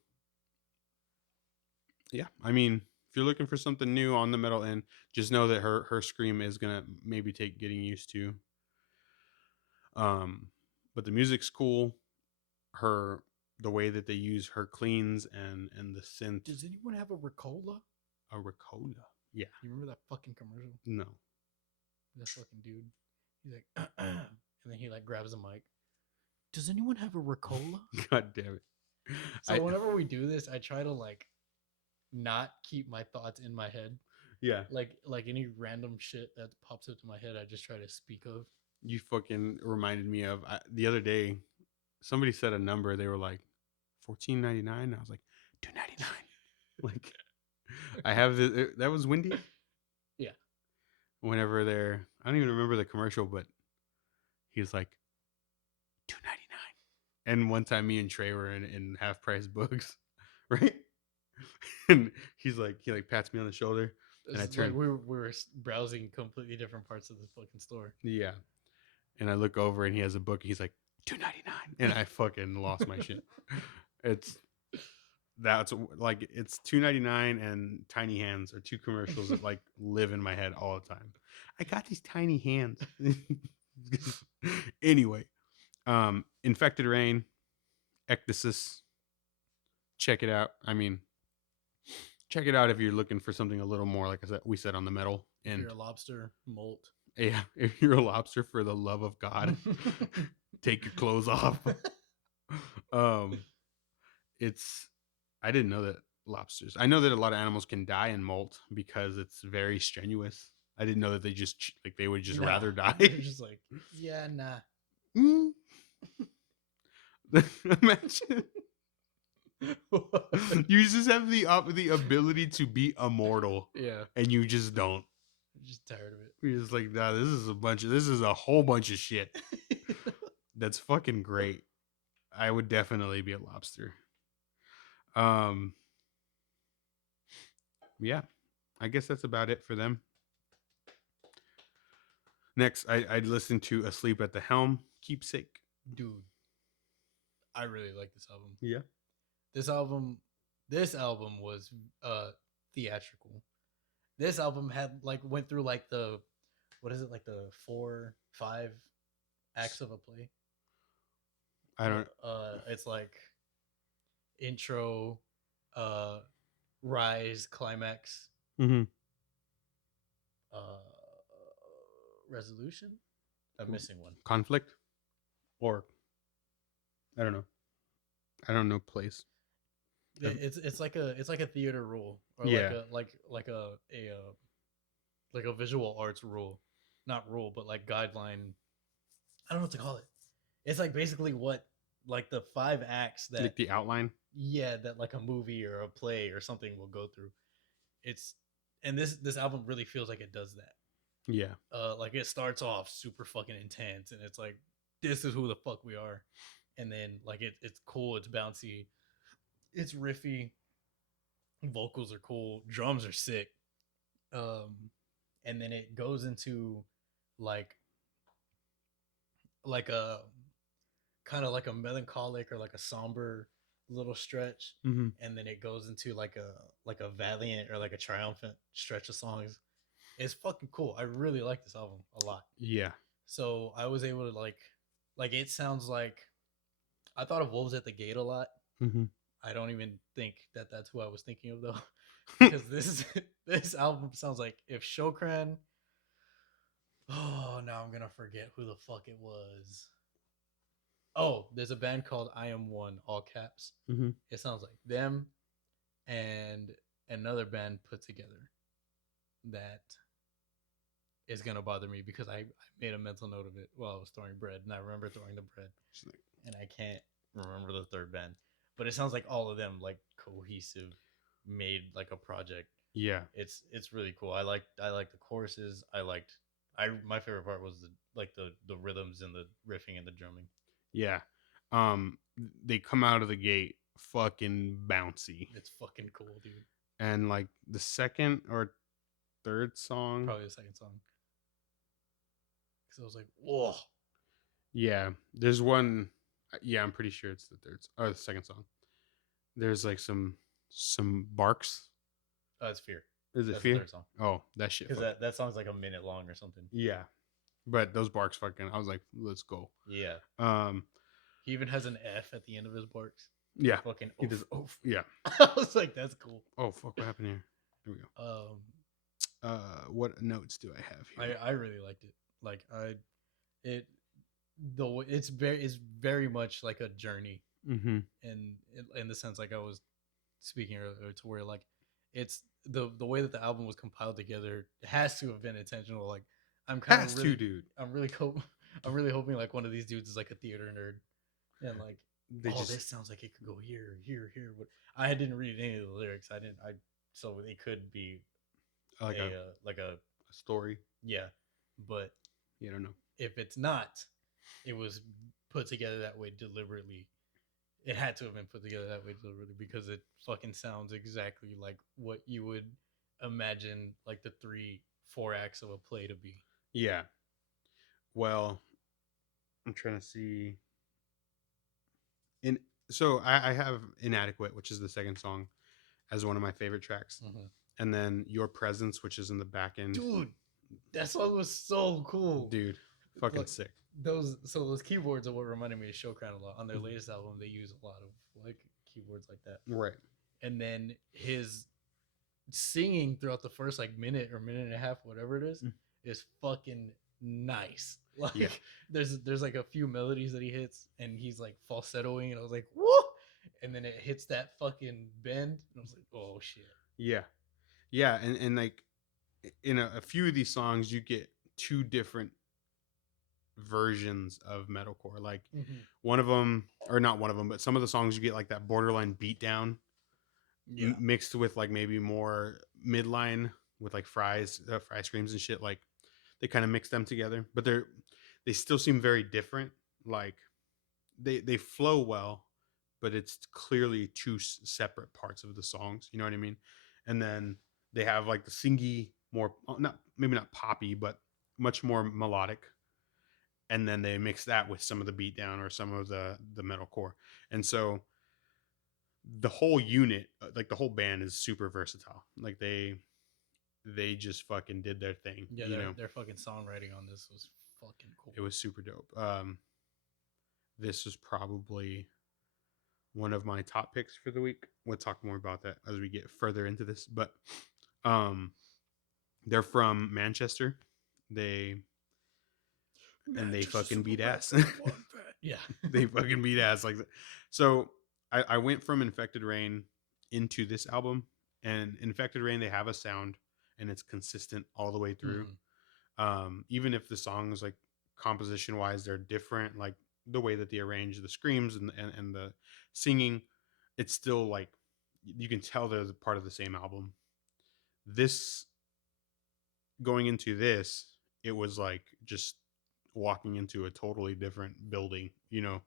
yeah, I mean, if you're looking for something new on the metal end, just know that her scream is gonna maybe take getting used to. But the music's cool. The way that they use her cleans and the synth. Does anyone have a Ricola? A Ricola? Yeah. You remember that fucking commercial? No. That fucking dude. He's like, and then he like grabs a mic. Does anyone have a Ricola? God damn it. So whenever we do this, I try to like not keep my thoughts in my head. Yeah. Like any random shit that pops up to my head, I just try to speak of. You fucking reminded me of the other day. Somebody said a number. They were like $14.99. I was like $2.99. Like I have this. That was Wendy. Yeah. Whenever they're, I don't even remember the commercial, but he was like $2.99. And one time, me and Trey were in half price books, right? And he pats me on the shoulder, and I turn. Like we were browsing completely different parts of the fucking store. Yeah. And I look over and he has a book. He's like $2.99, and I fucking lost my shit. That's like it's $2.99 and Tiny Hands are two commercials that like live in my head all the time. I got these tiny hands. Anyway, Infected Rain. Ecdysis. Check it out. I mean, check it out if you're looking for something a little more, like I said, we said on the metal. If And you're a lobster, molt. yeah, if you're a lobster, for the love of God, take your clothes off. It's I didn't know that lobsters. I know that a lot of animals can die in molt because it's very strenuous. I didn't know that they would just rather die. They're just like, yeah, nah. Imagine you just have the ability to be immortal. Yeah. And you just don't. I'm just tired of it. You're just like, nah, this is a whole bunch of shit. That's fucking great. I would definitely be a lobster. Yeah, I guess that's about it for them. Next, I'd listen to Asleep at the Helm, Keepsake. Dude, I really like this album. Yeah. This album was theatrical. This album had went through the 4, 5 acts of a play. I don't. It's like intro, rise, climax, resolution. I'm missing one. Conflict, or I don't know. I don't know plays. It's like a theater rule, or yeah, like a visual arts rule, not rule, but like guideline. I don't know what to call it. It's like basically what the 5 acts that like the outline. Yeah, that like a movie or a play or something will go through. And this album really feels like it does that. Yeah. Like it starts off super fucking intense, and it's like, this is who the fuck we are, and then like it's cool, it's bouncy, it's riffy, vocals are cool, drums are sick, and then it goes into like a kind of like a melancholic or like a somber little stretch, and then it goes into like a valiant or like a triumphant stretch of songs. It's fucking cool. I really like this album a lot. Yeah. So I was able to like it sounds like, I thought of Wolves at the Gate a lot. I don't even think that that's who I was thinking of though, because this album sounds like if Shokran. Oh, now I'm gonna forget who the fuck it was. Oh, there's a band called I Am One, all caps. It sounds like them and another band put together that is gonna bother me because I made a mental note of it while I was throwing bread, and I remember throwing the bread, and I can't remember the third band, but it sounds like all of them like cohesive, made like a project. Yeah, it's really cool. I liked the choruses. My favorite part was the rhythms and the riffing and the drumming. Yeah. They come out of the gate fucking bouncy. It's fucking cool, dude. And like the second or third song, probably the second song, because I was like, whoa. Yeah, there's one. Yeah, I'm pretty sure it's the third or the second song. There's like some barks. Oh, it's Fear. Is it That's Fear? the third song. Oh, that shit. Because that song's like a minute long or something. Yeah, but those barks fucking. I was like, let's go. Yeah. He even has an F at the end of his barks. Yeah. Fucking. He does. Oof. Yeah. I was like, that's cool. Oh fuck! What happened here? Here we go. What notes do I have here? I really liked it. Like it's very much like a journey. And in the sense, like I was speaking earlier, to where like it's the way that the album was compiled together has to have been intentional. Like I'm kind of really, dude. I'm really hoping like one of these dudes is like a theater nerd, and like this sounds like it could go here. But I didn't read any of the lyrics. So it could be like a story. Yeah, but you don't know if it's not. It was put together that way deliberately. It had to have been put together that way deliberately because it fucking sounds exactly like what you would imagine like the 3-4 acts of a play to be. Yeah. Well, I'm trying to see. So I have Inadequate, which is the second song, as one of my favorite tracks. And then Your Presence, which is in the back end. Dude, that song was so cool. Dude, fucking sick. those keyboards are what reminded me of Showcrown a lot. On their latest album, they use a lot of like keyboards like that. Right. And then his singing throughout the first like minute or minute and a half, whatever it is fucking nice. Like Yeah. there's like a few melodies that he hits and he's like falsettoing and I was like, woo! And then it hits that fucking bend and I was like, oh shit. Yeah. Yeah. And like in a few of these songs, you get two different versions of metalcore. Like one of them, or not one of them, but some of the songs you get like that borderline beatdown mixed with like maybe more midline with like fry screams and shit. Like they kind of mix them together, but they still seem very different. Like they flow well, but it's clearly two separate parts of the songs. You know what I mean? And then they have like the singy, more not poppy, but much more melodic. And then they mix that with some of the beatdown or some of the metalcore, and so the whole unit, like the whole band, is super versatile. Like they just fucking did their thing. Yeah, their fucking songwriting on this was fucking cool. It was super dope. This was probably one of my top picks for the week. We'll talk more about that as we get further into this. But they're from Manchester. They fucking beat ass. Yeah. They fucking beat ass like that. So I went from Infected Rain into this album, and Infected Rain, they have a sound and it's consistent all the way through. Even if the songs, like composition wise, they're different, like the way that they arrange the screams and the singing, it's still like you can tell they're part of the same album. This going into this, it was like just walking into a totally different building, you know.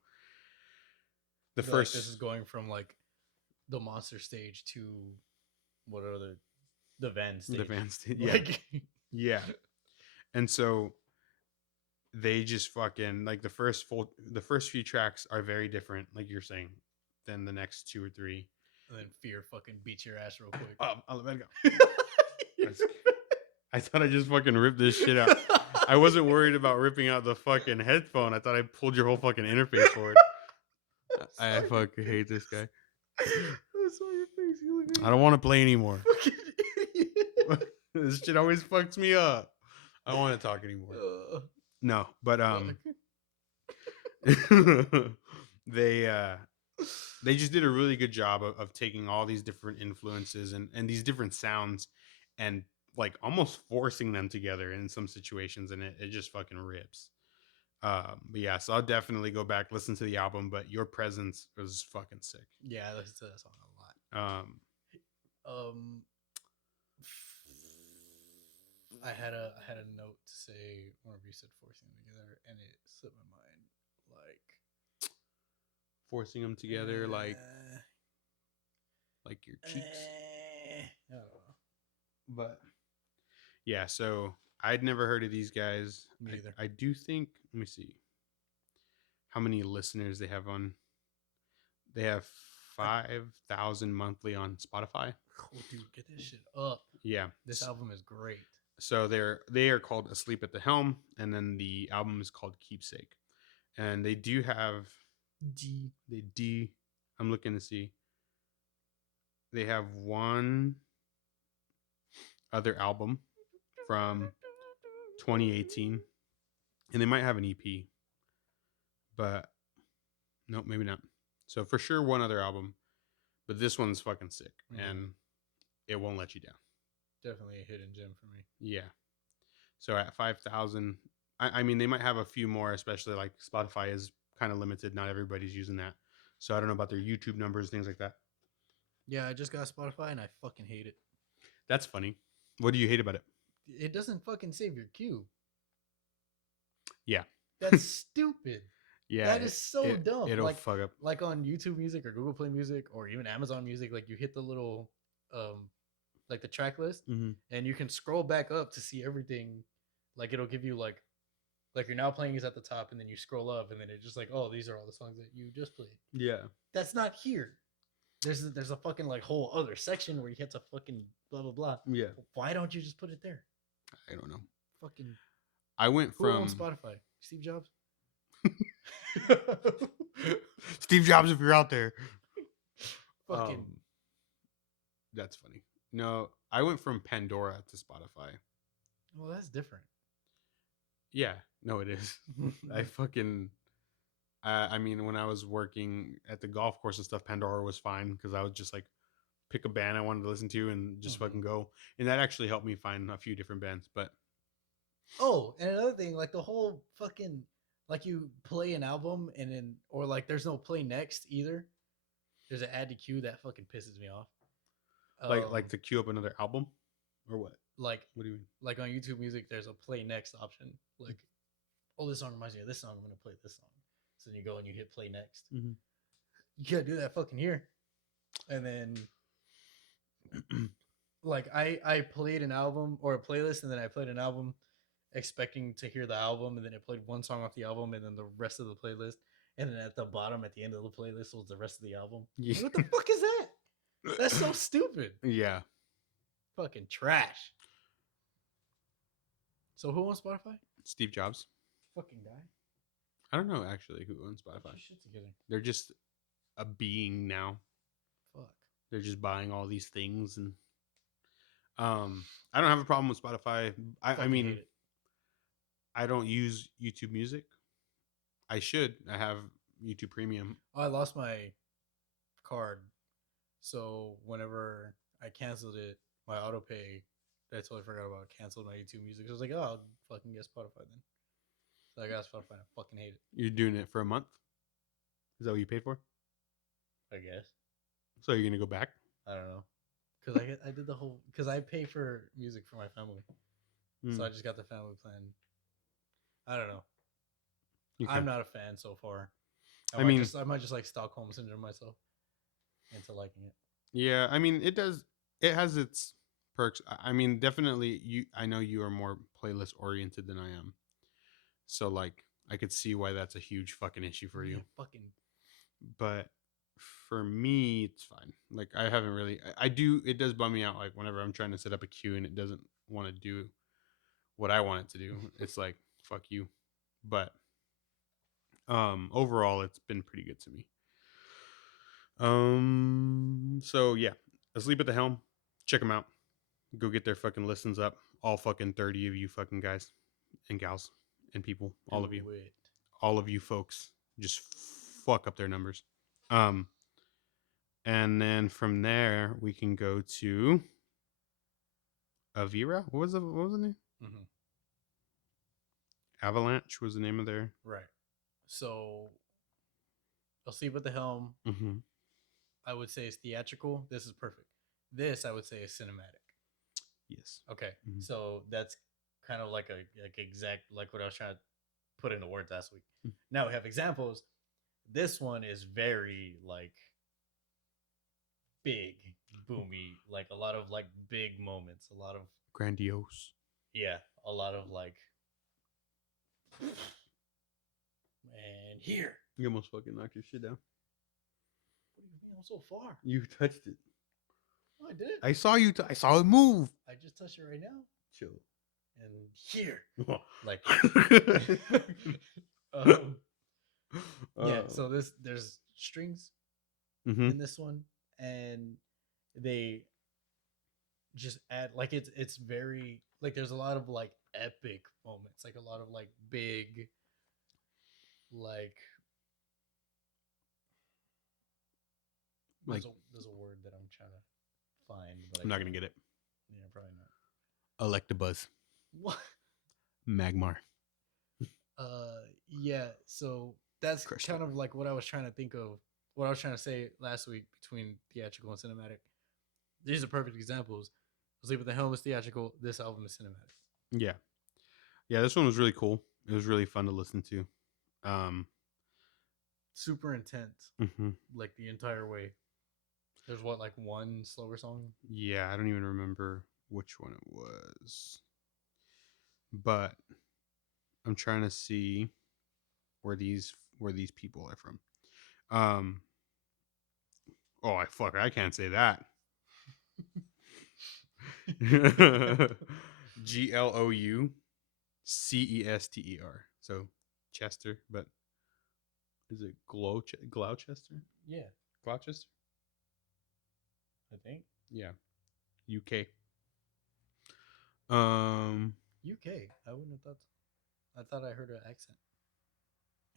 The first, this is going from like the monster stage to what are the van stage. The van stage, yeah. Like, yeah. And so they just fucking like the first few tracks are very different, like you're saying, than the next two or three. And then Fear fucking beats your ass real quick. I'll let it go. I thought I just fucking ripped this shit out. I wasn't worried about ripping out the fucking headphone. I thought I pulled your whole fucking interface cord. I fucking hate this guy. I saw your face. You look I don't want to play anymore. This shit always fucks me up. I don't want to talk anymore. No, but they just did a really good job of taking all these different influences and these different sounds and like almost forcing them together in some situations, and it just fucking rips. But yeah, so I'll definitely go back, listen to the album, but Your Presence was fucking sick. Yeah, I listened to that song a lot. I had a note to say whenever you said forcing them together, and it slipped my mind. Like forcing them together, like your cheeks. I don't know. But yeah, so I'd never heard of these guys. Me either. I do think. Let me see how many listeners they have on. They have 5,000 monthly on Spotify. Oh, dude, get this shit up. Yeah, this album is great. So they are called Asleep at the Helm, and then the album is called Keepsake, and they do have I'm looking to see. They have one other album from 2018, and they might have an EP, but no, maybe not. So for sure one other album, but this one's fucking sick, and it won't let you down. Definitely a hidden gem for me. Yeah. So at 5,000, I mean, they might have a few more, especially like Spotify is kind of limited. Not everybody's using that. So I don't know about their YouTube numbers, things like that. Yeah, I just got Spotify and I fucking hate it. That's funny. What do you hate about it? It doesn't fucking save your queue. Yeah. That's stupid. Yeah. That is so dumb. It'll fuck up. Like on YouTube Music or Google Play Music or even Amazon Music, like you hit the little like the track list, and you can scroll back up to see everything. Like it'll give you like You're Now Playing is at the top, and then you scroll up, and then it's just like, oh, these are all the songs that you just played. Yeah, that's not here. There's a fucking like whole other section where you have to fucking blah blah blah. Yeah, why don't you just put it there? I don't know. Fucking. I went from on Spotify. Steve Jobs. Steve Jobs, if you're out there. Fucking. That's funny. No, I went from Pandora to Spotify. Well, that's different. Yeah, no, it is. I mean, when I was working at the golf course and stuff, Pandora was fine because I would just like pick a band I wanted to listen to and just fucking go. And that actually helped me find a few different bands. But oh, and another thing, like the whole fucking like you play an album and then or like there's no play next either. There's an add to queue that fucking pisses me off. like to queue up another album or what? Like What do you mean? Like on YouTube Music, there's a play next option. Like, oh, this song reminds me of this song. I'm gonna play this song. So then you go and you hit play next. Mm-hmm. You can't do that fucking here. And then, like, I played an album or a playlist, and then I played an album expecting to hear the album, and then it played one song off the album, and then the rest of the playlist, and then at the bottom, at the end of the playlist, was the rest of the album. Yeah. Like, what the fuck is that? That's so stupid. Yeah. Fucking trash. So who owns Spotify? Steve Jobs. Fucking die. I don't know actually who owns Spotify. Shit together. They're just a being now. Fuck. They're just buying all these things, and I don't have a problem with Spotify. I mean, I don't use YouTube Music. I should. I have YouTube Premium. Oh, I lost my card, so whenever I canceled it, my auto pay, I totally forgot about it, canceled my YouTube Music. So I was like, oh, I'll fucking get Spotify then. So I got Spotify. I fucking hate it. You're doing it for a month? Is that what you paid for? I guess. So you're gonna go back? I don't know, because I did the whole because I pay for music for my family, so I just got the family plan. I don't know. Okay. I'm not a fan so far. I might just like Stockholm syndrome myself into liking it. Yeah, I mean it does. It has its perks. I mean, definitely. I know you are more playlist oriented than I am. So like, I could see why that's a huge fucking issue for you. Fucking. But for me, it's fine. Like I haven't really. I do. It does bum me out. Like whenever I'm trying to set up a queue and it doesn't want to do what I want it to do. It's like fuck you. But overall, it's been pretty good to me. So yeah, Asleep at the Helm. Check them out. Go get their fucking listens up. All fucking 30 of you fucking guys and gals and people. All of you. All of you folks. Just fuck up their numbers. And then from there we can go to AVIIRA. What was the name? Mm-hmm. Avalanche was the name of their right. So Asleep at the Helm. Mm-hmm. I would say is theatrical. This is perfect. This I would say is cinematic. Yes. Okay. Mm-hmm. So that's kind of like exact like what I was trying to put into words last week. Mm-hmm. Now we have examples. This one is very like big, boomy, like a lot of like big moments, a lot of grandiose. Yeah, a lot of like and here. You almost fucking knocked your shit down. What do you mean? I'm so far. You touched it. Oh, I did. I saw you. I saw it move. I just touched it right now. Chill. And here, like, yeah. So there's strings in this one, and they just add like it's very like there's a lot of like epic moments, like a lot of like big, like there's a word that I'm trying to find, but I'm not gonna get it. Yeah, probably not. Electabuzz. What? Magmar. Yeah. So that's kind of like what I was trying to think of. What I was trying to say last week between theatrical and cinematic. These are perfect examples. Asleep at the Helm is theatrical. This album is cinematic. Yeah. Yeah, this one was really cool. It was really fun to listen to. Super intense. Like the entire way. There's like one slower song? Yeah, I don't even remember which one it was. But I'm trying to see where these people are from. I can't say that. GLOUCESTER. So Chester, but Is it Gloucester? Yeah, Gloucester? I think. Yeah. UK. Um, UK. I wouldn't have thought. I thought I heard an accent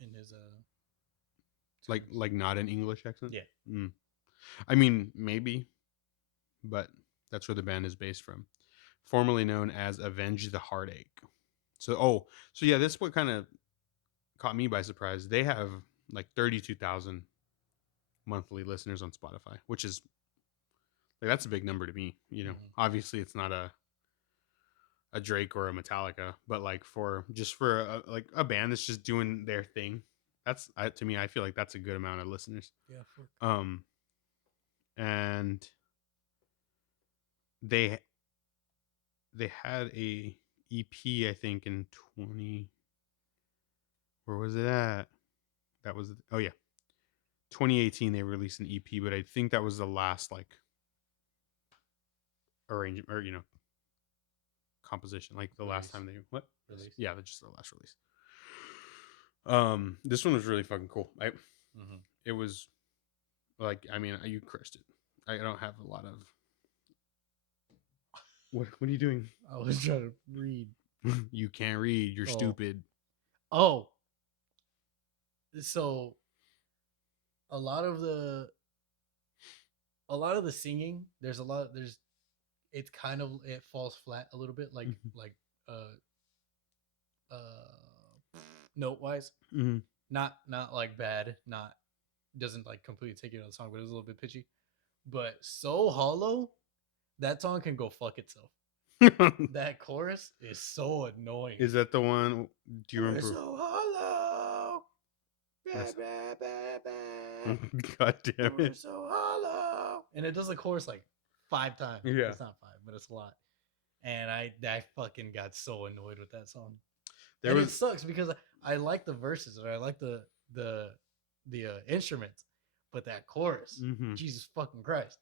in his like not an English accent. Yeah. Mm. I mean, maybe, but that's where the band is based from. Formerly known as Avenge the Heartache. So yeah, this is what kind of caught me by surprise. They have like 32,000 monthly listeners on Spotify, which is like that's a big number to me. You know, obviously it's not a Drake or a Metallica, but like for like a band that's just doing their thing, that's to me I feel like that's a good amount of listeners. Yeah. And they had a EP I think in 20. Where was it at? That was 2018 they released an EP, but I think that was the last like arrangement or composition, like the last time they what Release. Yeah, that's just the last release. This one was really fucking cool. It was like, I mean, you crushed it. I don't have a lot of what are you doing? I was trying to read. You can't read, you're stupid. Oh, so a lot of the singing, there's it falls flat a little bit, like note wise. Not like bad, not doesn't like completely take you out of the song, but it's a little bit pitchy. But So Hollow, that song can go fuck itself. That chorus is so annoying. Is that the one? Do you remember? So hollow. God damn it. So hollow. And it does the chorus like 5 times. Yeah. It's not 5, but it's a lot. And I fucking got so annoyed with that song. It sucks because I like the verses and I like the instruments, but that chorus, Jesus fucking Christ.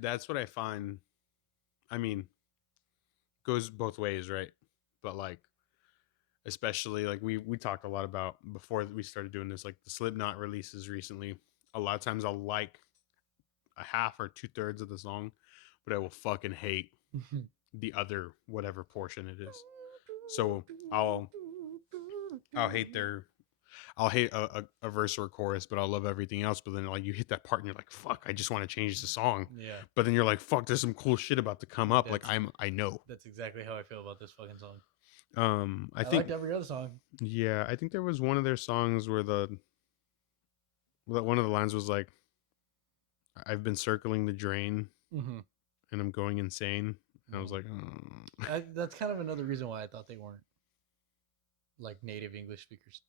That's what I find. I mean, goes both ways, right? But like, especially like we talked a lot about before we started doing this, like the Slipknot releases recently. A lot of times I'll like a half or 2/3 of the song, but I will fucking hate the other whatever portion it is. So I'll hate a verse or a chorus, but I'll love everything else. But then like you hit that part and you're like, fuck, I just want to change the song. Yeah. But then you're like, fuck, there's some cool shit about to come up. I know. That's exactly how I feel about this fucking song. I think liked every other song. Yeah, I think there was one of their songs where one of the lines was like, I've been circling the drain and I'm going insane. And I was like, that's kind of another reason why I thought they weren't like native English speakers.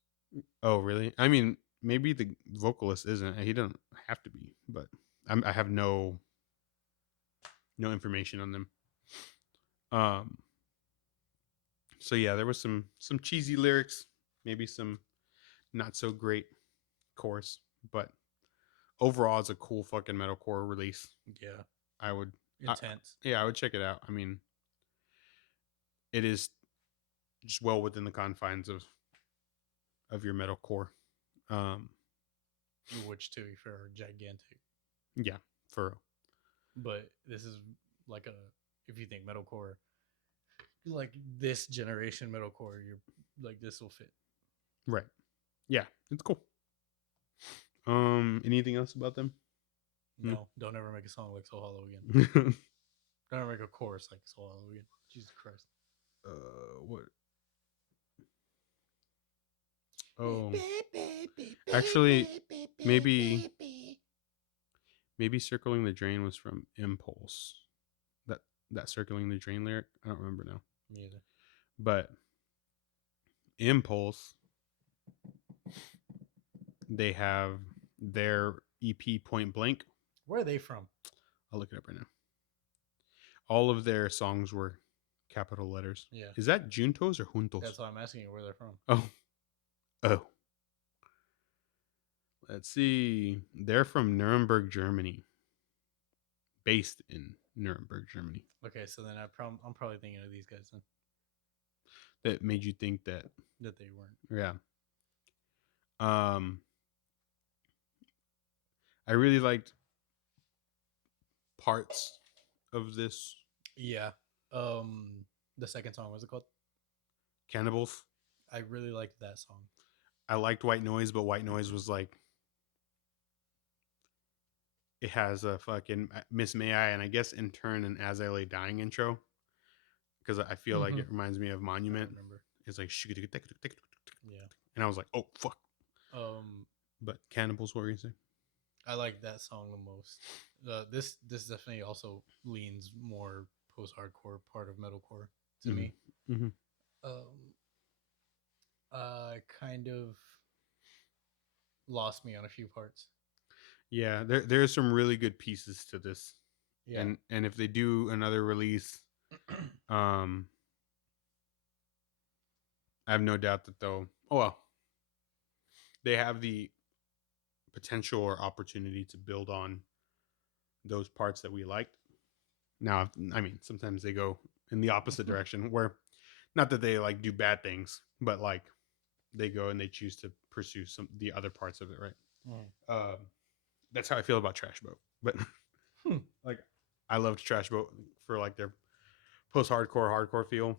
Oh, really? I mean, maybe the vocalist isn't. He doesn't have to be, but I have no information on them. So yeah, there was some cheesy lyrics, maybe some not so great chorus, but overall, it's a cool fucking metalcore release. Yeah, I would intense. I would check it out. I mean, it is just well within the confines of your metalcore. Which to be fair are gigantic. Yeah, for real. But this is like if you think metalcore, like this generation metalcore, you're like this will fit. Right. Yeah, it's cool. Anything else about them? No, don't ever make a song like So Hollow again. Don't ever make a chorus like So Hollow again. Jesus Christ. What? Oh, actually, maybe Circling the Drain was from Impvlse. That Circling the Drain lyric, I don't remember now. Me either. But Impvlse, they have their EP Point Blank. Where are they from? I'll look it up right now. All of their songs were capital letters. Yeah. Is that Juntos or Juntos? That's why I'm asking you where they're from. Oh. Let's see. They're from Nuremberg, Germany. Based in Nuremberg, Germany. Okay, so then I'm probably thinking of these guys then. That made you think that they weren't. Yeah. I really liked parts of this. Yeah. The second song, what's it called? Cannibals. I really liked that song. I liked White Noise, but White Noise was like, it has a fucking Miss May I, and I guess in turn an As I Lay Dying intro, because I feel like it reminds me of Monument. It's like, yeah, and I was like, oh fuck. Um, But Cannibals, what were you saying? I like that song the most. This definitely also leans more post-hardcore part of metalcore to me. Mm-hmm. Kind of lost me on a few parts. Yeah, there's some really good pieces to this. Yeah. And if they do another release, I have no doubt that they'll. Oh well, they have the potential or opportunity to build on those parts that we liked. Now, I mean, sometimes they go in the opposite direction, where not that they like do bad things, but like they go and they choose to pursue some the other parts of it, right? That's how I feel about Trash Boat. But like, I loved Trash Boat for like their hardcore feel.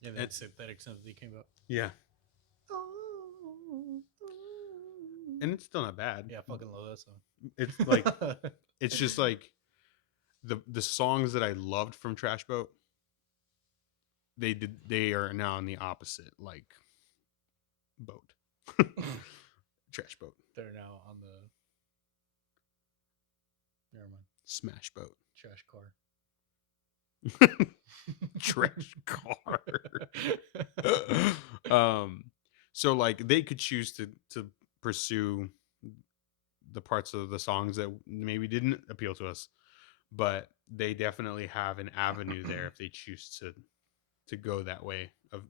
Yeah, that synthetic sympathy came up. Yeah. And it's still not bad. Yeah, I fucking love that song. It's like, it's just like the songs that I loved from Trash Boat. They are now on the opposite like boat. Trash Boat. They're now on the. Never mind. Smash Boat. Trash car. Trash car. So like they could choose to pursue the parts of the songs that maybe didn't appeal to us, but they definitely have an avenue there if they choose to go that way of,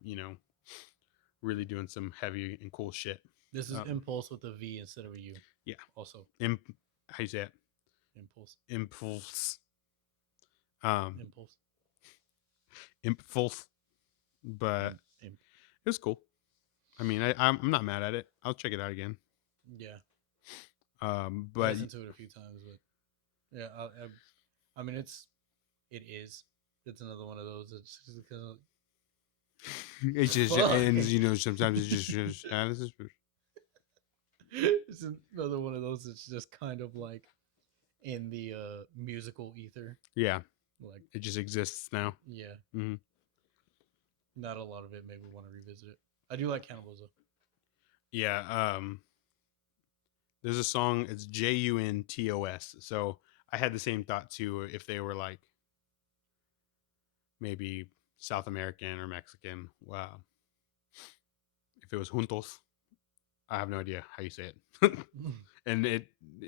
really doing some heavy and cool shit. This is Impvlse with a V instead of a U. Yeah. Also. How you say it? Impvlse. Impvlse. Impvlse. Impvlse. But it was cool. I mean, I'm not mad at it. I'll check it out again. Yeah. But I listened to it a few times, but yeah, I mean, it's another one of those. It's just because it just ends, sometimes it just it's another one of those. It's just kind of like in the musical ether. Yeah, like it just exists now. Yeah. Mm-hmm. Not a lot of it made me want to revisit it. I do like Cannibals though. Yeah. There's a song. It's JUNTOS. So I had the same thought too. If they were like maybe South American or Mexican. Wow. If it was Juntos, I have no idea how you say it. And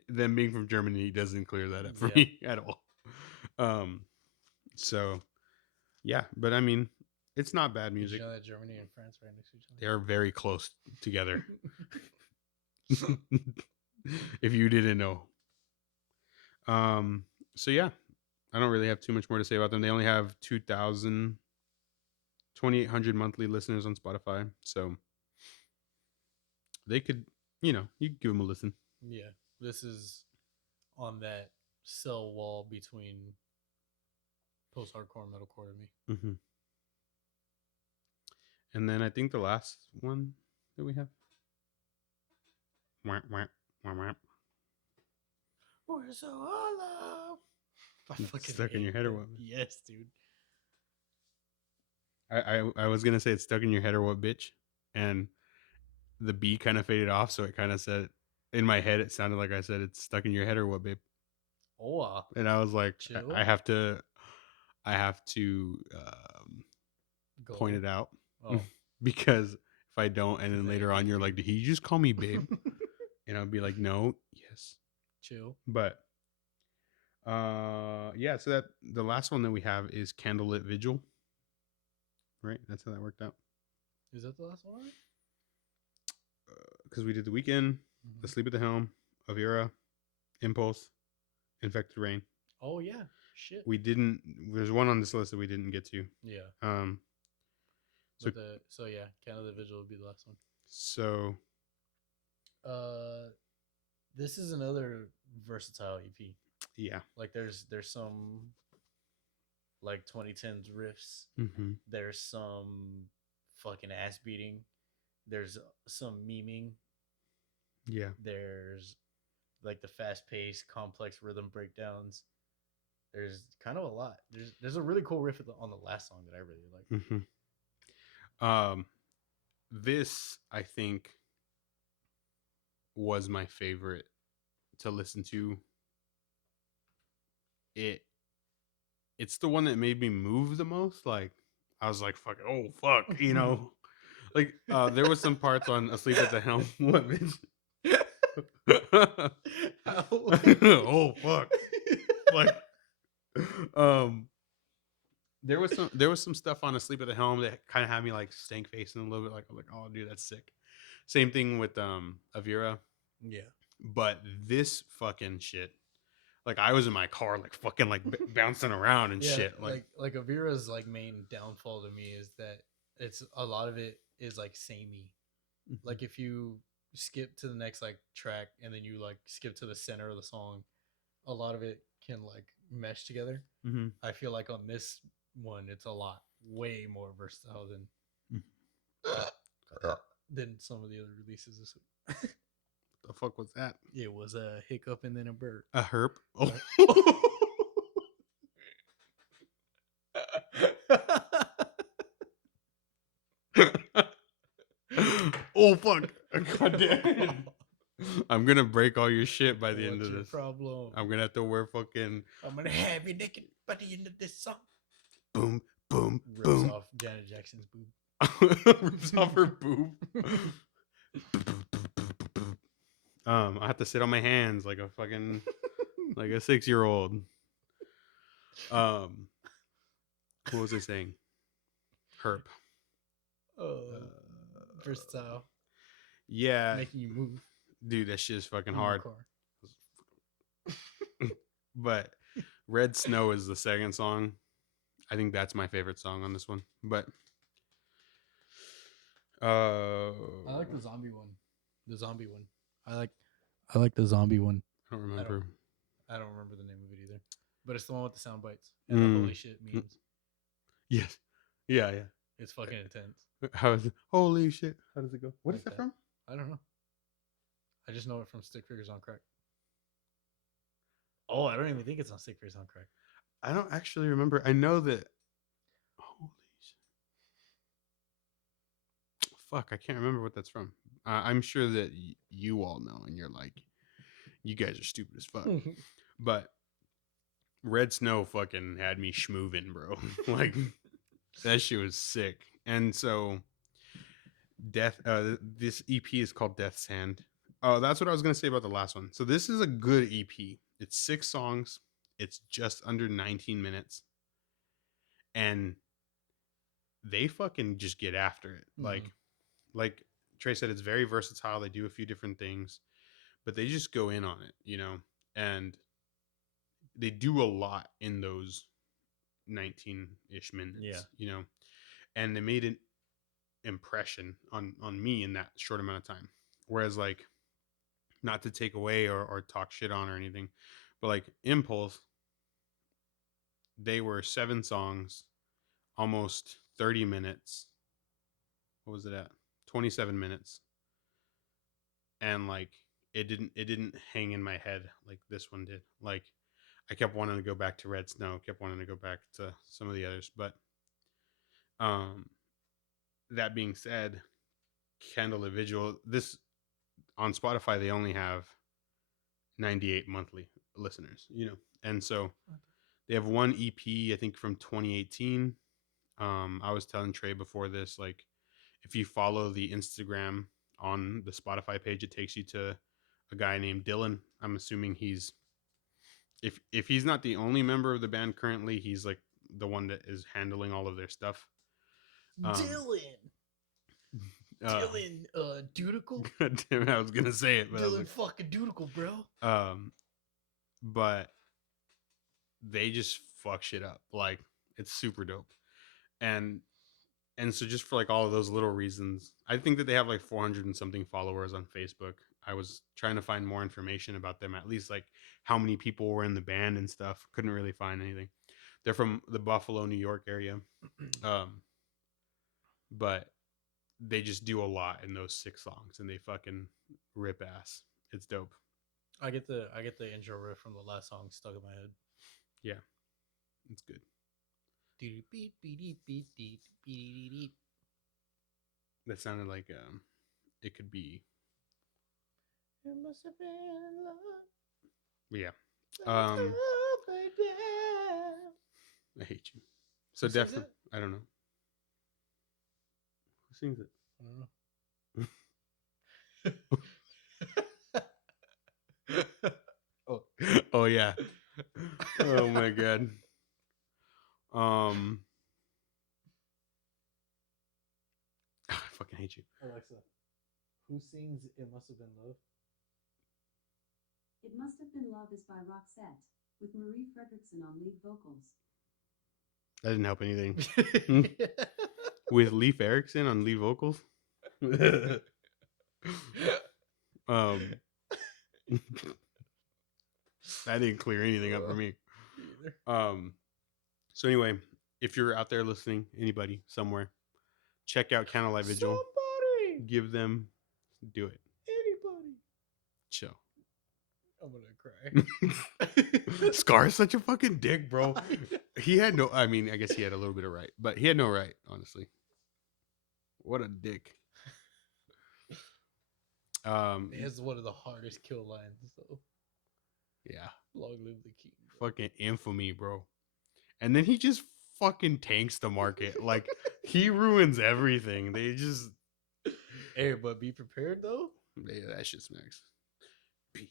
them being from Germany doesn't clear that up for me at all. So yeah, but I mean, it's not bad music. Did you know that Germany and France are right next to each other? They are very close together. If you didn't know. So yeah, I don't really have too much more to say about them. They only have 2,800 monthly listeners on Spotify. So they could, you could give them a listen. Yeah. This is on that cell wall between post-hardcore and metalcore to me. Mm-hmm. And then I think the last one that we have. Wah, wah, wah, wah. We're so hollow. It's stuck in your head or what? Yes, dude. I was gonna say it's stuck in your head or what, bitch, and the B kind of faded off, so it kind of said in my head it sounded like I said it's stuck in your head or what, babe. Oh, and I was like, chill. I have to point it out because if I don't, and then later on you're like, did he just call me babe? And I'll be like, no, yes, chill. But yeah, so that the last one that we have is Candlelit Vigil. Right, that's how that worked out. Is that the last one? Because we did the Weeknd, Asleep at the Helm, AVIIRA, Impvlse, Infected Rain. Oh yeah, shit. We didn't. There's one on this list that we didn't get to. Yeah. So yeah, Candlelit Vigil would be the last one. So. This is another versatile EP. Yeah. Like there's some like 2010s riffs. Mm-hmm. There's some fucking ass beating. There's some memeing. Yeah. There's like the fast paced, complex rhythm breakdowns. There's kind of a lot. There's a really cool riff on the last song that I really like. Mm-hmm. This I think was my favorite to listen to. It's the one that made me move the most. Like I was like, "Fuck, oh fuck," you know. Like there was some parts on "Asleep at the Helm." What, bitch? Oh fuck! Like, there was some stuff on "Asleep at the Helm" that kind of had me like stank facing a little bit. Like I'm like, "Oh, dude, that's sick." Same thing with AVIIRA. Yeah. But this fucking shit, like I was in my car, like fucking like bouncing around and Yeah, shit. like AVIIRA's like main downfall to me is that it's a lot of it is like samey. Like if you skip to the next like track and then you like skip to the center of the song, a lot of it can like mesh together. Mm-hmm. I feel like on this one, it's a lot way more versatile than some of the other releases this week. The fuck was that? It was a hiccup and then a burp. A herp? Oh. Oh fuck! God damn. I'm gonna break all your shit by the end of this. Problem? I'm gonna have to wear fucking. I'm gonna have you naked by the end of this song. Boom, boom, Rips boom. off Janet Jackson's boob. Rips off her boob. I have to sit on my hands like a fucking like a 6-year-old. What was I saying? Herp. Versatile. Yeah, Making you move. dude, that shit is fucking hard. But Red Snow is the second song. I think that's my favorite song on this one. But I like the zombie one. The zombie one. I like the zombie one. I don't remember. I don't remember the name of it either. But it's the one with the sound bites and the holy shit memes. Yes. Yeah. It's fucking intense. How is it? Holy shit. How does it go? What is that from? I don't know. I just know it from Stick Figures on Crack. Oh, I don't even think it's on Stick Figures on Crack. I don't actually remember. I know that. Holy shit. Fuck, I can't remember what that's from. I'm sure that you all know, and you're like, you guys are stupid as fuck. But Red Snow fucking had me schmoovin', bro. Like, that shit was sick. And so, this EP is called Death's Hand. Oh, that's what I was going to say about the last one. So this is a good EP. It's 6 songs. It's just under 19 minutes. And they fucking just get after it. Mm-hmm. Like Tre said, it's very versatile. They do a few different things, but they just go in on it, you know? And they do a lot in those 19-ish minutes, you know? And they made an impression on me in that short amount of time. Whereas, like, not to take away or talk shit on or anything, but like Impvlse, they were 7 songs, almost 30 minutes. What was it at? 27 minutes. And like it didn't hang in my head like this one did. Like I kept wanting to go back to Red Snow, kept wanting to go back to some of the others, but that being said, Candlelit Vigil, this on Spotify, they only have 98 monthly listeners, you know, and so they have one EP, I think, from 2018. I was telling Tre before this, like, if you follow the Instagram on the Spotify page, it takes you to a guy named Dylan. I'm assuming he's, if he's not the only member of the band currently, he's like the one that is handling all of their stuff. Dylan, Dudicle. God damn it, I was gonna say it, but Dylan, like, fucking Dudicle, bro. But they just fuck shit up. Like, it's super dope, and so just for like all of those little reasons, I think that they have like 400 and something followers on Facebook. I was trying to find more information about them, at least like how many people were in the band and stuff. Couldn't really find anything. They're from the Buffalo, New York area. But they just do a lot in those 6 songs and they fucking rip ass. It's dope. I get the intro riff from the last song stuck in my head. Yeah. It's good. That sounded like it could be. It must have been love. Yeah. I hate you. So definitely, I don't know. Who sings it? I don't know. Oh yeah. Oh my god. I fucking hate you. Alexa, who sings "It Must Have Been Love"? It Must Have Been Love is by Roxette, with Marie Fredrickson on lead vocals. That didn't help anything. With Leif Erikson on lead vocals. That didn't clear anything up for me. So anyway, if you're out there listening, anybody somewhere, check out Candlelit Vigil. Somebody, give them, do it. Anybody, chill. I'm gonna cry. Scar is such a fucking dick, bro. He had no. I mean, I guess he had a little bit of right, but he had no right, honestly. What a dick. It has one of the hardest kill lines, though. Yeah. Long live the king. Bro. Fucking infamy, bro. And then he just fucking tanks the market. Like, he ruins everything. They just. Hey, but be prepared, though. Yeah, that shit smacks. Be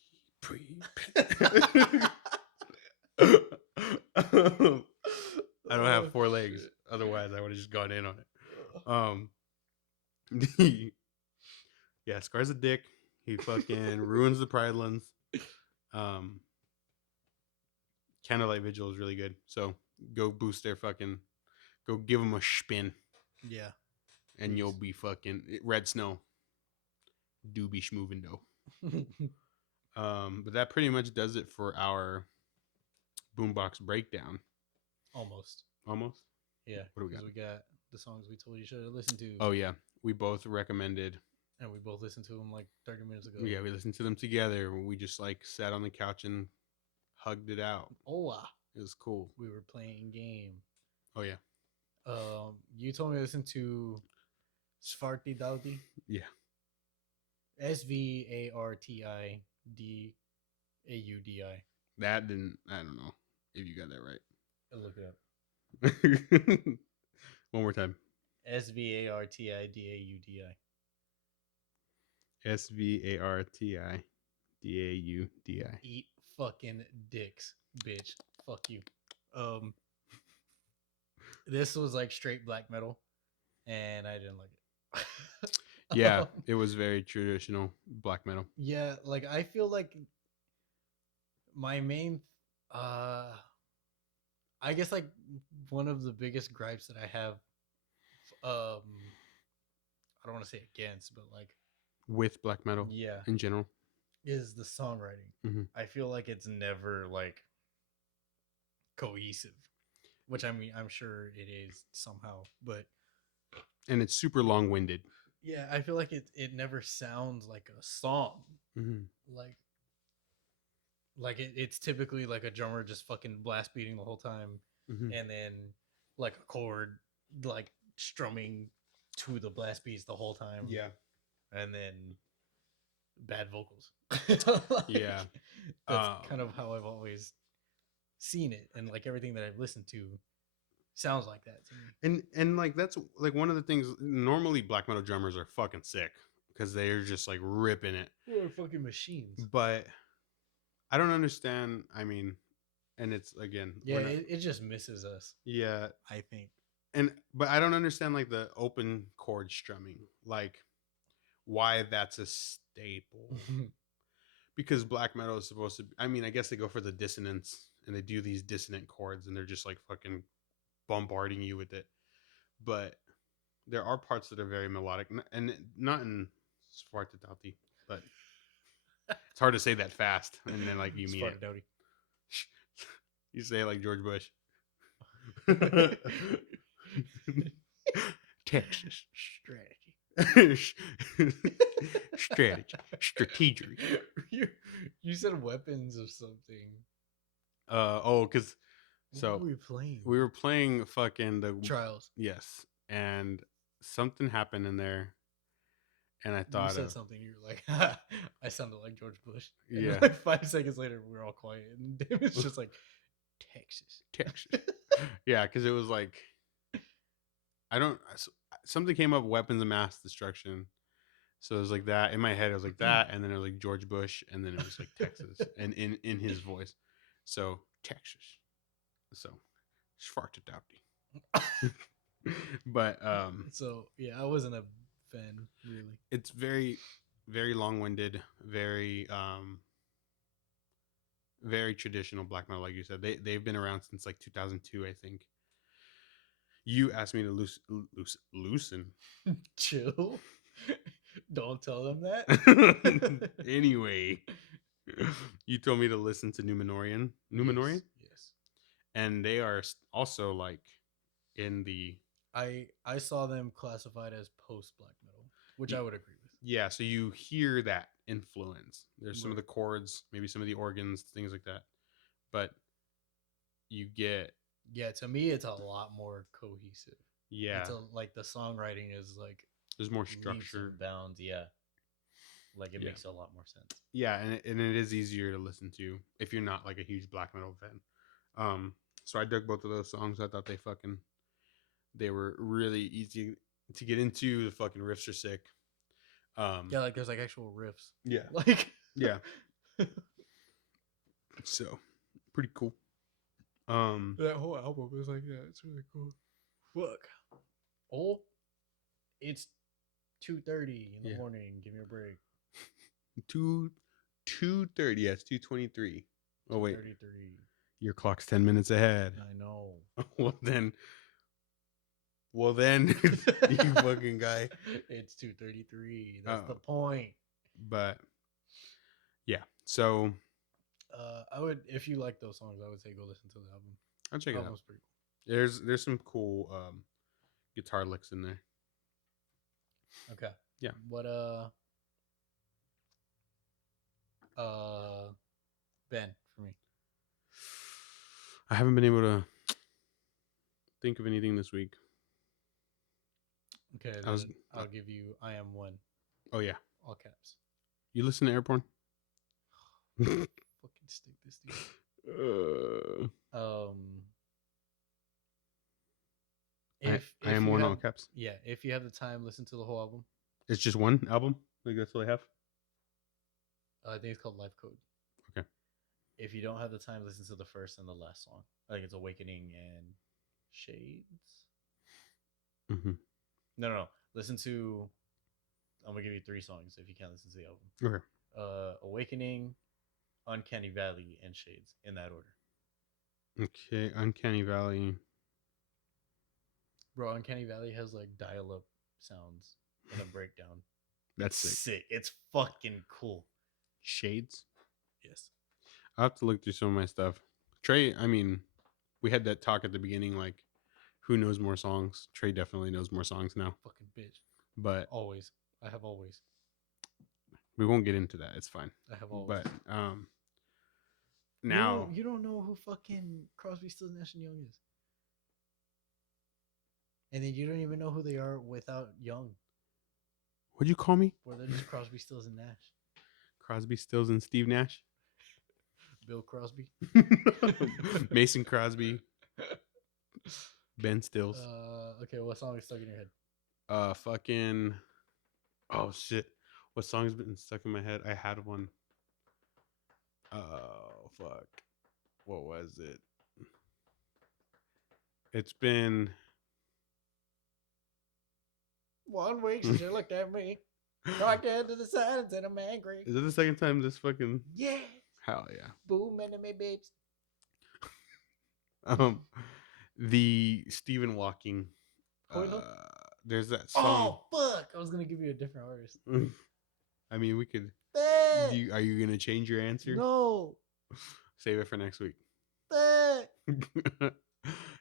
I don't have 4 legs. Otherwise, I would have just gone in on it. Yeah, Scar's a dick. He fucking ruins the Pride Lands. Candlelit Vigil is really good. So go boost their fucking. Go give them a spin. Yeah. And please. You'll be fucking Red Snow. Doobie schmoovendo. But that pretty much does it for our BoomBox breakdown. Almost. Yeah. What do we got? We got the songs we told you should have listened to. Oh yeah, we both recommended. And we both listened to them like 30 minutes ago. Yeah, we listened to them together. We just like sat on the couch and hugged it out. Oh wow. It was cool. We were playing game. Oh yeah. You told me to listen to Svarti Daudi. Yeah. SVARTIDAUDI. That didn't. I don't know if you got that right. I'll look it up. One more time. SVARTIDAUDI. SVARTIDAUDI. Eat fucking dicks, bitch. Fuck you. This was like straight black metal, and I didn't like it. Yeah, it was very traditional black metal. Yeah, like I feel like my main I guess like one of the biggest gripes that I have I don't want to say against, but like with black metal, yeah, in general, is the songwriting. Mm-hmm. I feel like it's never like cohesive, which I mean I'm sure it is somehow, but and it's super long-winded. Yeah, I feel like it never sounds like a song. Mm-hmm. Like it's typically like a drummer just fucking blast beating the whole time, mm-hmm. and then like a chord like strumming to the blast beats the whole time. Yeah, and then bad vocals. Yeah, that's kind of how I've always seen it, and like everything that I've listened to sounds like that to me. And like that's like one of the things. Normally, black metal drummers are fucking sick because they're just like ripping it. They're fucking machines. But I don't understand. I mean, and it's again, yeah, it just misses us. Yeah, I think. But I don't understand like the open chord strumming, like why that's a staple. Because black metal is supposed to. I mean, I guess they go for the dissonance and they do these dissonant chords, and they're just like fucking bombarding you with it. But there are parts that are very melodic, and not in Svartidati, but It's hard to say that fast, and then like you mean it. Spartadoti. You say it like George Bush. Texas Strategy. strategy. You said weapons of something. Because so What were we playing? we were playing fucking the Trials. Yes, and something happened in there, and I You thought said of something. You were like, I sounded like George Bush. And Yeah. Like 5 seconds later, we were all quiet, and David's just like, Texas. Yeah, because it was like I don't something came up, weapons of mass destruction. So it was like that in my head. It was like that, and then it was like George Bush, and then it was like Texas, and in his voice. So Texas. So Spartadoti. But So yeah, I wasn't a fan really. it's very, very long-winded, very very traditional black metal, like you said. They've been around since like 2002, I think. You asked me to loosen. Chill. Don't tell them that. Anyway, you told me to listen to Numenorian. Numenorian? Yes. And they are also like in the I saw them classified as post black metal, which I would agree with. Yeah, so you hear that influence. There's some of the Right. chords, maybe some of the organs, things like that. But you get Yeah, to me it's a lot more cohesive. yeah, It's like the songwriting is like there's more Leaps structure. and bounds, yeah. Like it Yeah. makes a lot more sense. Yeah, and it is easier to listen to if you're not like a huge black metal fan. So I dug both of those songs. I thought they were really easy to get into. The fucking riffs are sick. yeah, like there's like actual riffs. Yeah. Like Yeah. So pretty cool. that whole album is like that. It's really cool. Look. Oh, it's 2:30 in the Yeah. morning. Give me a break. 2:30. Yeah, it's 2:23. Oh wait, 33. your clock's 10 minutes ahead. I know. Well then, you fucking guy. It's 2:33. That's the Oh. point. But yeah, so I would, if you like those songs, I would say go listen to the album. I'll check it out. Album's pretty cool. There's some cool guitar licks in there. Okay. Yeah. What Ben for me. I haven't been able to think of anything this week. Okay, I was- then I'll give you I Am One, Oh yeah, all caps. you listen to Airborne? Fucking stick this dude. I am you one have, all caps. Yeah, if you have the time, listen to the whole album. It's just one album. Like that's all I have. I think it's called Life Code. Okay. If you don't have the time, listen to the first and the last song. I think it's Awakening and Shades. Mm-hmm. No. Listen to. I'm gonna give you 3 songs if you can't listen to the album. Okay. Awakening, Uncanny Valley, and Shades in that order. Okay, Uncanny Valley. Bro, Uncanny Valley has like dial-up sounds and a breakdown. That's It's sick. sick. It's fucking cool. Shades. Yes. I'll have to look through some of my stuff. Tre, I mean, we had that talk at the beginning, like, who knows more songs? Tre definitely knows more songs now. Fucking bitch. But Always. I have always. we won't get into that. It's fine. I have always. But now You don't know who fucking Crosby, Stills, Nash and Young is. And then you don't even know who they are without Young. what'd you call me? Or they're just Crosby, Stills, and Nash. Crosby, Stills, and Steve Nash. Bill Crosby. Mason Crosby. Ben Stills. Okay, what song is stuck in your head? Fucking. Oh shit! What song's been stuck in my head? I had one. Oh fuck! What was it? It's been 1 week since you looked at me. Talked into the silence and I'm angry. Is it the second time this fucking? Yeah. Hell yeah! Boom, anime babes. The Stephen Walking. Coil? There's that song. Oh fuck! I was gonna give you a different artist. I mean, we could. Are you gonna change your answer? No. Save it for next week.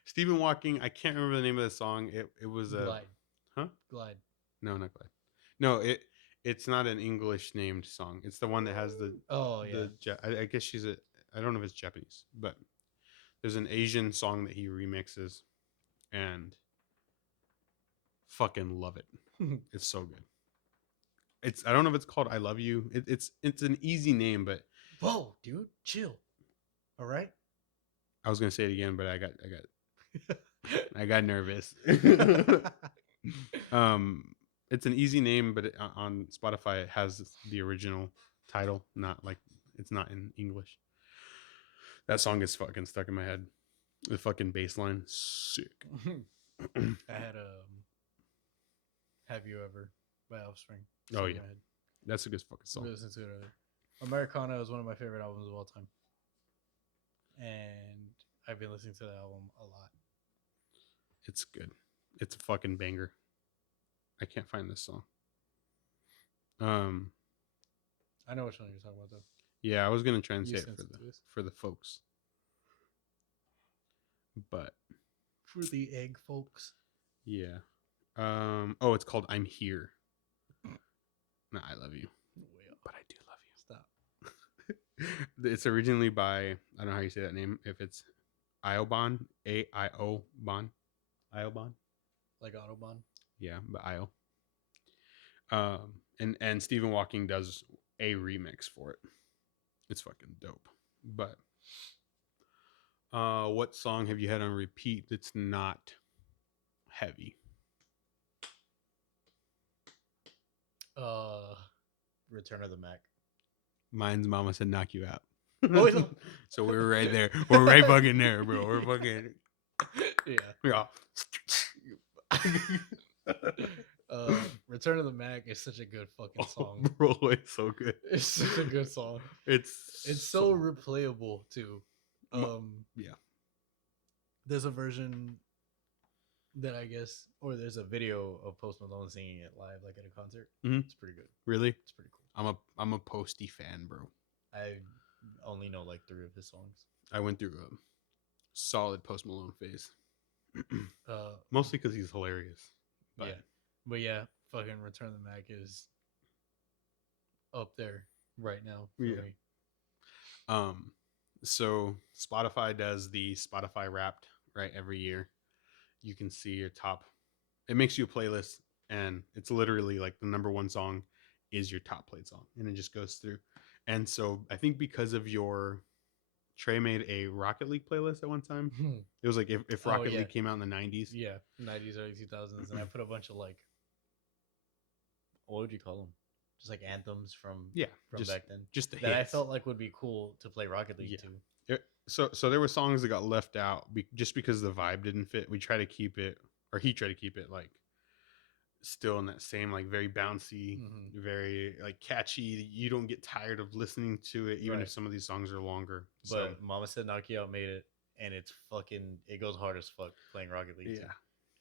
Stephen Walking. I can't remember the name of the song. It was a Glide. huh? Glide. No, not Glide. No, it's not an English named song. It's the one that has the Oh yeah. I guess she's a I don't know if it's Japanese, but there's an Asian song that he remixes, and fucking love it. It's so good. I don't know if it's called I Love You. It's an easy name, but Whoa, dude, chill. All right. I was gonna say it again, but I got nervous. It's an easy name, but on Spotify it has the original title, not like it's not in English. That song is fucking stuck in my head. The fucking bass line, sick. I had Have You Ever by Offspring. Oh, stuck in yeah. my head. That's a good fucking song. Listen to it earlier. Americana is one of my favorite albums of all time, and I've been listening to that album a lot. It's good. It's a fucking banger. I can't find this song. I know which one you're talking about though. Yeah, I was gonna try and You say it sent it to us. for the folks, but For the egg folks. yeah. Oh, it's called I'm Here. No, I love you, Way up. but I do love you. Stop. It's originally by I don't know how you say that name. If it's Iobon, Aiobon, Iobon. Like Autobahn. Yeah, but Io. And Stephen Walking does a remix for it. It's fucking dope. But what song have you had on repeat that's not heavy? Return of the Mac. Mine's Mama Said Knock You Out. Oh, wait, no. So we were right there. We're right fucking there, bro. We're fucking Yeah. Return of the Mac is such a good fucking song. Bro, it's so good. It's such a good song. It's so replayable too. Yeah. There's a version that I guess, Or there's a video of Post Malone singing it live, like at a concert. Mhm. It's pretty good. Really? It's pretty cool. I'm a Posty fan, bro. I only know like 3 of his songs. I went through a solid Post Malone phase. uh, Mostly because he's hilarious. But yeah, but yeah, fucking Return of the Mac is up there right now for Yeah. me. So Spotify does the Spotify Wrapped, right, every year. You can see your top. It makes you a playlist, and it's literally like the number one song is your top played song, and it just goes through. And so I think because of your Tre made a Rocket League playlist at one time. It was like if Rocket yeah. League came out in the 90s. Yeah, 90s, early 2000s, and I put a bunch of like, What would you call them? Just like anthems from Yeah, from just, back then. just the That I hits. felt like would be cool to play Rocket League Yeah. to. So there were songs that got left out just because the vibe didn't fit. We try to keep it, or he tried to keep it like still in that same like very bouncy, very like catchy. You don't get tired of listening to it, even if Right. some of these songs are longer. But Mama Said Knock You Out made it, and it's fucking it goes hard as fuck playing Rocket League yeah, too.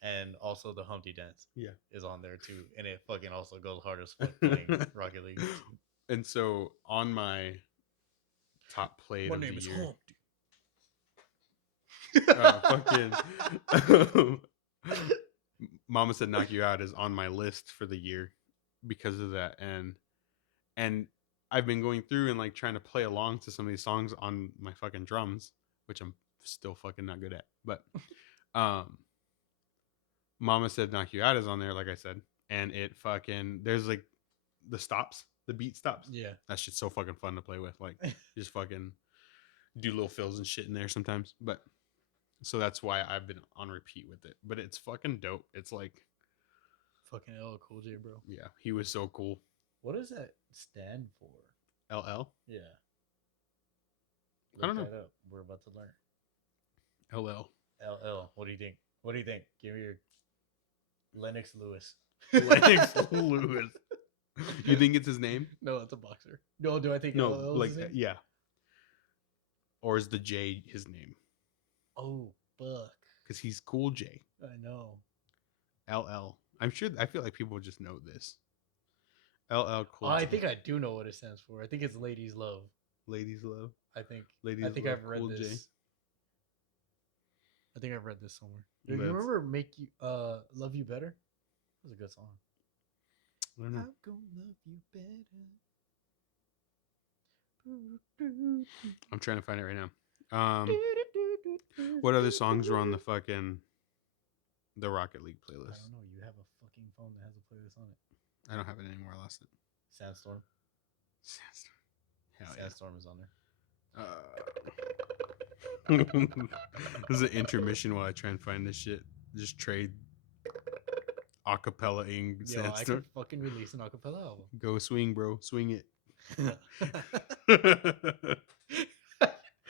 And also the Humpty Dance yeah. is on there too, and it fucking also goes hard as fuck playing Rocket League. And so on my top played my of name the is year, Humpty. Mama Said Knock You Out is on my list for the year because of that. And I've been going through and like trying to play along to some of these songs on my fucking drums, which I'm still fucking not good at. But Mama Said Knock You Out is on there, like I said, and it fucking there's like the stops, the beat stops. Yeah, That shit's so fucking fun to play with. Like just fucking do little fills and shit in there sometimes. But so that's why I've been on repeat with it. But it's fucking dope. It's like fucking LL Cool J, bro. yeah, he was so cool. What does that stand for? LL? Yeah. I don't know. Look that up. We're about to learn. LL. LL. What do you think? What do you think? Give me your Lennox Lewis. Lennox Lewis. You think it's his name? No, it's a boxer. No, do I think No, LL is like his name? yeah. Or is the J his name? Oh, fuck. Because he's Cool J. I know. LL. I'm sure. I feel like people just know this. LL Cool Oh, I J. think I do know what it stands for. I think it's Ladies Love. Ladies love. I think. Ladies I think love I've read Cool this. J. I think I've read this somewhere. Do you That's- remember "Make You Love You Better"? That was a good song. I don't know. I'm gonna love you better. I'm trying to find it right now. What other songs were on the fucking the Rocket League I playlist? don't know. You have a fucking phone that has a playlist on it. I don't have it anymore. I lost it. Sandstorm. Hell yeah. Sandstorm is on there. This is an intermission while I try and find this shit. Just trade acapella-ing Yo, I Sandstorm. could fucking release an acapella album. Go swing, bro. Swing it.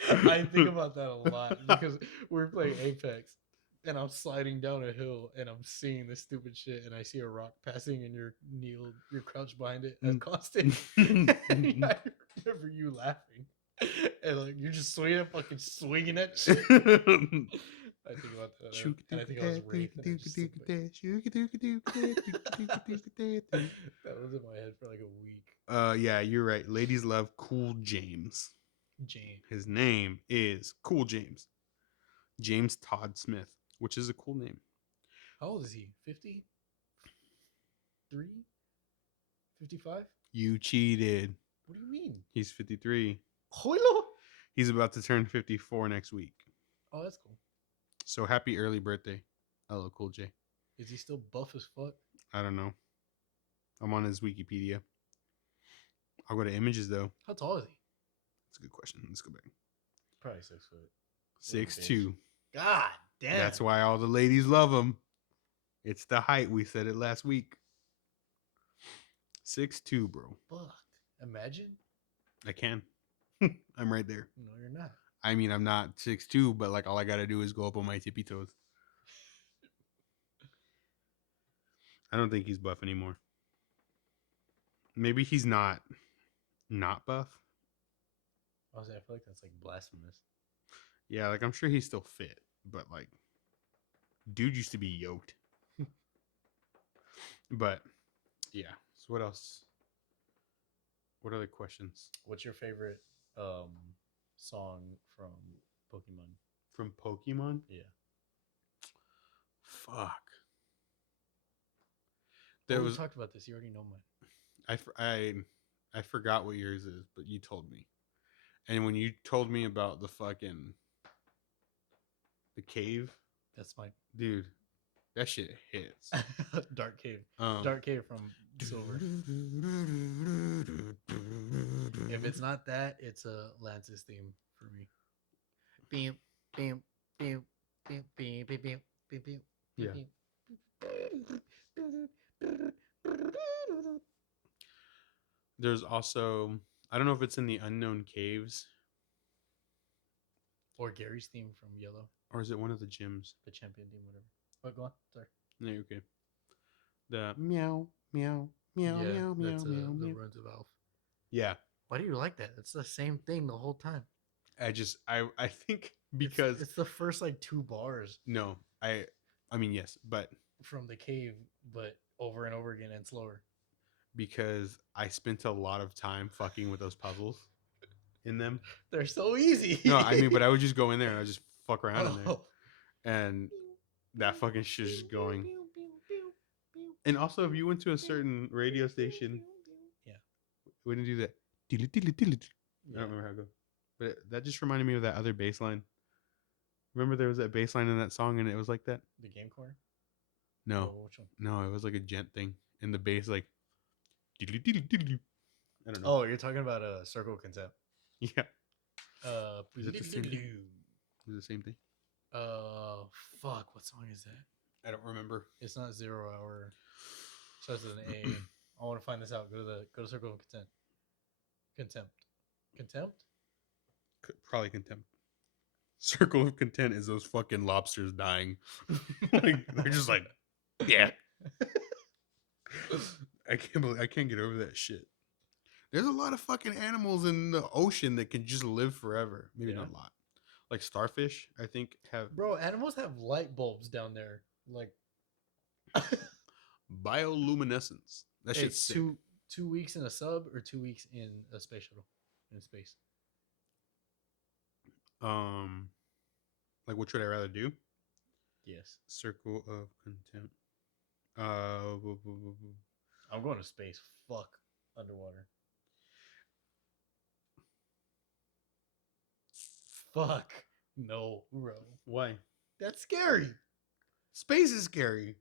I think about that a lot because we're playing Apex and I'm sliding down a hill and I'm seeing this stupid shit and I see a rock passing and you're crouched behind it as constant. And I remember you laughing and like you're just fucking swinging that shit. I think about that and I think I was raped. And I just think that was in my head for like a week. Yeah, you're right. Ladies love Cool James. Jane. His name is Cool James. James Todd Smith, which is a cool name. How old is he? 53? 55? You cheated. What do you mean? He's 53. Hoilo? He's about to turn 54 next week. Oh, that's cool. So happy early birthday. Hello, Cool J. Is he still buff as fuck? I don't know. I'm on his Wikipedia. I'll go to images though. How tall is he? That's a good question. Let's go back. Probably 6 foot. 6'2". God damn. That's why all the ladies love him. It's the height. We said it last week. 6'2", bro. Fuck. Imagine. I can. I'm right there. No, you're not. I mean, I'm not 6'2", but like all I gotta do is go up on my tippy toes. I don't think he's buff anymore. Maybe he's not buff. I feel like that's like blasphemous. Yeah, like I'm sure he's still fit, but like, dude used to be yoked. But yeah. So what else? What other questions What's your favorite song from Pokemon? from Pokemon? Yeah. Fuck. There There we was talked about this. You already know mine. I forgot what yours is, but you told me. And when you told me about the cave, That's my dude, that shit hits. Dark Cave. Um, Dark Cave from Silver. If it's not that, it's a Lance's theme for me. Beep, beep, beep, beep, beep, beep, beep, beep, beep, Yeah. beep. There's also, I don't know if it's in the Unknown Caves Or Gary's theme from Yellow, or is it one of the gyms. the champion theme, whatever. But go on. Sorry. No, you're okay. The meow meow meow yeah, meow meow that's meow the meow. Runs of Alf. Yeah, Why do you like that? It's the same thing the whole time. I think because it's the first like 2 bars no, I mean yes, but from the cave, but over and over again and slower. because I spent a lot of time fucking with those puzzles in them. They're so easy. No, I mean, but I would just go in there and I would just fuck around in there, Oh. and that fucking shit is going. And also, if you went to a certain radio station, Yeah. we didn't do that. I don't remember how it goes, but that just reminded me of that other bass line. Remember there was that bass line in that song, and it was like that. The game corner? No, Or which one? no, it was like a gent thing, and the bass like. I don't know. Oh, you're talking about a Circle of Contempt. Yeah, Is it the same thing? it was the same thing. Fuck, what song is that? I don't remember. It's not 0 Hour. Starts with an A. I want to find this out. Go to Circle of Contempt. Probably Contempt. Circle of Content is those fucking lobsters dying. Like, they're just like, yeah. I can't get over that shit. There's a lot of fucking animals in the ocean that can just live forever. Maybe Yeah. not a lot. Like starfish, I think have Bro, animals have light bulbs down there. Like bioluminescence. That shit's sick. 2 weeks in a sub or 2 weeks in a space shuttle in space? Like which would I rather do? Yes. Circle of Contempt. I'm going to space. Fuck underwater. Fuck no, bro. Why? That's scary. Space is scary.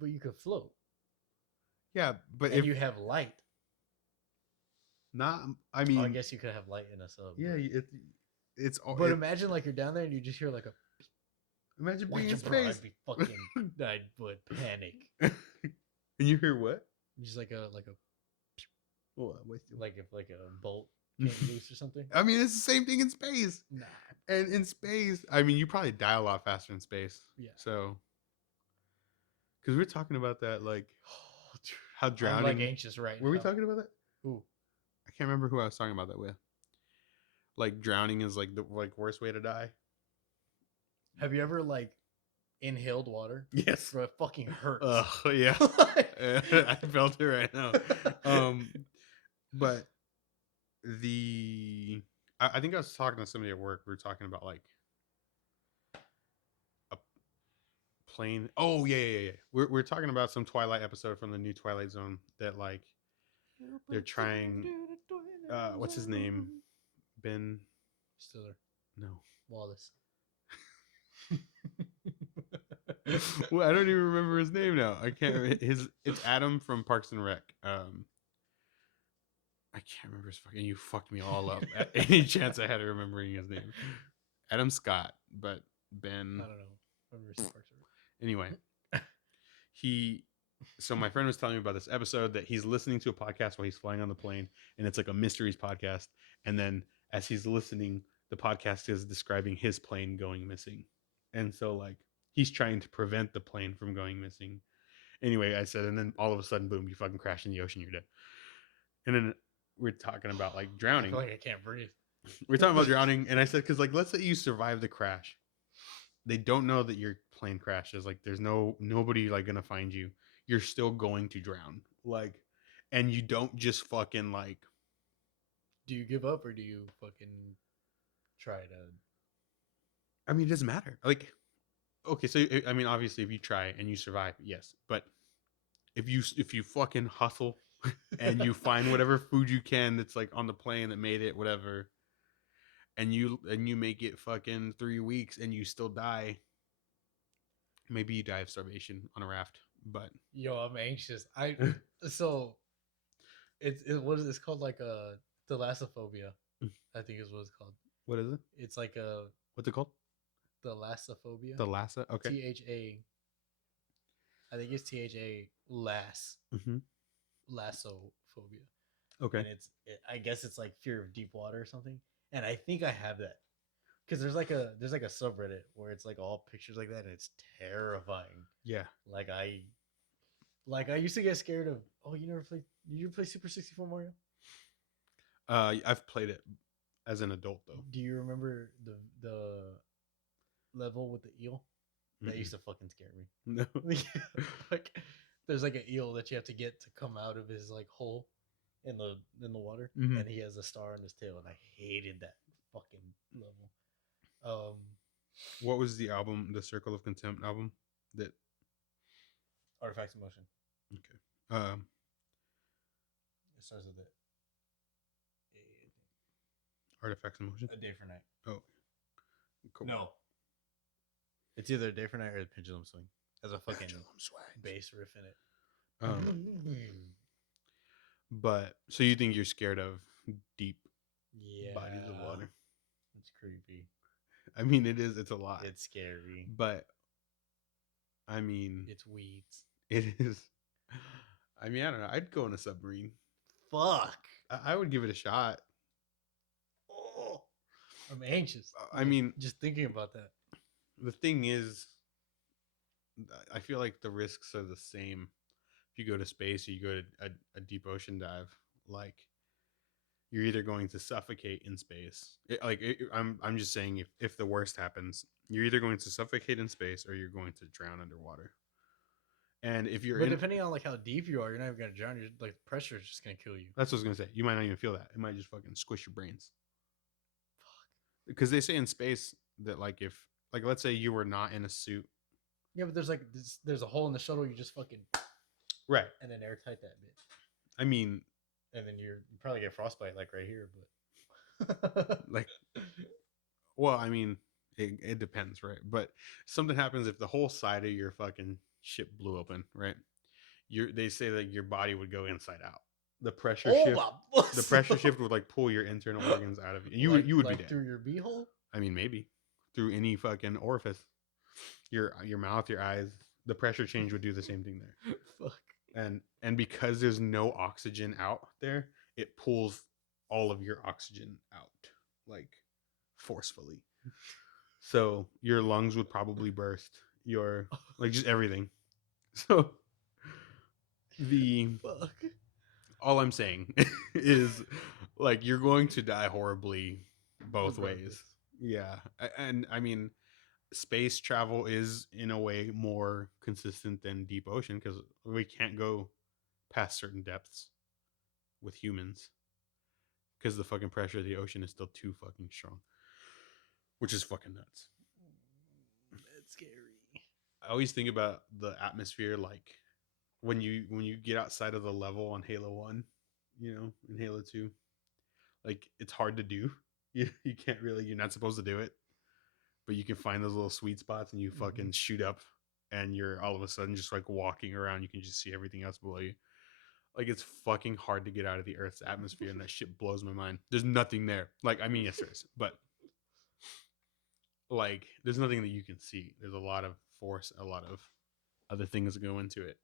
But you could float, Yeah, but and if you have light. not, I Oh, mean, I guess you could have light in a sub. yeah, but- it's all. But imagine like you're down there and you just hear like a. Imagine being in Watch it, bro. space. I'd be fucking. I would panic. And you hear what? Just like a What? Like if like a bolt came loose or something. I mean, it's the same thing in space. nah. And in space, I mean, you probably die a lot faster in space. Yeah. So, because we're talking about that, like, how I'm drowning. like anxious right Were we now. talking about that? Ooh. I can't remember who I was talking about that with. Like, drowning is like the worst way to die. Have you ever like inhaled water? Yes. Bro, it fucking hurts. Yeah. I felt it right now. But I think I was talking to somebody at work. We were talking about like a plane. Oh yeah. We're talking about some Twilight episode from the new Twilight Zone that like they're trying. What's his name? Ben. Stiller. No. Wallace. Well, I don't even remember his name now. I can't. It's Adam from Parks and Rec. I can't remember his fucking. You fucked me all up. At any chance I had of remembering his name, Adam Scott, but Ben. I don't know. I remember some parts of it. Anyway, So my friend was telling me about this episode that he's listening to a podcast while he's flying on the plane, and it's like a mysteries podcast. And then as he's listening, the podcast is describing his plane going missing, and so like he's trying to prevent the plane from going missing. Anyway, I said, and then all of a sudden, boom, you fucking crash in the ocean, you're dead. And then we're talking about like I drowning. feel like I can't breathe. We're talking about drowning, and I said, because like let's say you survive the crash, they don't know that your plane crashes. Like there's nobody like gonna find you. You're still going to drown. Like, and you don't just fucking like. Do you give up or do you fucking try to? I mean, it doesn't matter. Like, okay, so I mean, obviously, if you try and you survive, yes. But if you fucking hustle and you find whatever food you can that's like on the plane that made it, whatever, and you make it fucking 3 weeks and you still die, maybe you die of starvation on a raft. But Yo, I'm anxious. So it's what is this called? Like a thalassophobia, I think is what it's called. what is it? It's like a What's it called? thalassophobia. The Lhasa? Okay. THA. I think it's THA lass Mm-hmm. lassophobia. Okay. And I guess it's like fear of deep water or something. And I think I have that because there's like a subreddit where it's like all pictures like that, and it's terrifying. Yeah. Like I used to get scared of. Oh, you ever play Super 64 Mario? I've played it as an adult though. Do you remember the level with the eel? That used to fucking scare me. No. Like there's like an eel that you have to get to come out of his like hole in the water, Mhm. and he has a star on his tail, and I hated that fucking level. What was the album? The Circle of Contempt album. That Artifacts of Motion. okay. It starts with it. Artifacts of Motion. A Day for Night. Oh, cool. No. It's either A Day for Night or The Pendulum Swing. Has a fucking Pendulum Swing. bass riff in it. But so you think you're scared of deep Yeah, bodies of water? It's creepy. I mean, it is. It's a lot. It's scary. But I mean, it's weeds. it is. I mean, I don't know. I'd go in a submarine. Fuck. I would give it a shot. Oh. I'm anxious. I mean, just thinking about that. the thing is, I feel like the risks are the same if you go to space or you go to a deep ocean dive. Like, you're either going to suffocate in space. I'm just saying, if the worst happens, you're either going to suffocate in space or you're going to drown underwater. And if you're But in, depending on like how deep you are, you're not even gonna drown. You're, like the pressure is just gonna kill you. that's what I was gonna say. You might not even feel that. It might just fucking squish your brains. Because they say in space that like if like let's say you were not in a suit, Yeah, but there's like there's a hole in the shuttle. You just fucking right? And then airtight that bitch. I mean, And then you probably get frostbite like right here, but like, well, I mean, it depends, right? But something happens if the whole side of your fucking ship blew open, right? They say that your body would go inside out. The pressure shift, the pressure shift would like pull your internal organs out of you. You would be dead. through your beehole. I mean, maybe through any fucking orifice, your mouth, your eyes. The pressure change would do the same thing there. Fuck. And because there's no oxygen out there, it pulls all of your oxygen out like forcefully. So your lungs would probably burst. Your like just everything. So the Fuck. all I'm saying is like you're going to die horribly both ways. Regardless. Yeah. And I mean space travel is in a way more consistent than deep ocean because we can't go past certain depths with humans because the fucking pressure of the ocean is still too fucking strong, which is fucking nuts. That's scary. I always think about the atmosphere like when you get outside of the level on Halo 1, you know, in Halo 2, like it's hard to do. You can't really, you're not supposed to do it, but you can find those little sweet spots and you fucking shoot up and you're all of a sudden just like walking around. You can just see everything else below you. Like it's fucking hard to get out of the Earth's atmosphere, and that shit blows my mind. There's nothing there. Like, I mean, yes, there is, but like, there's nothing that you can see. There's a lot of force, a lot of other things that go into it.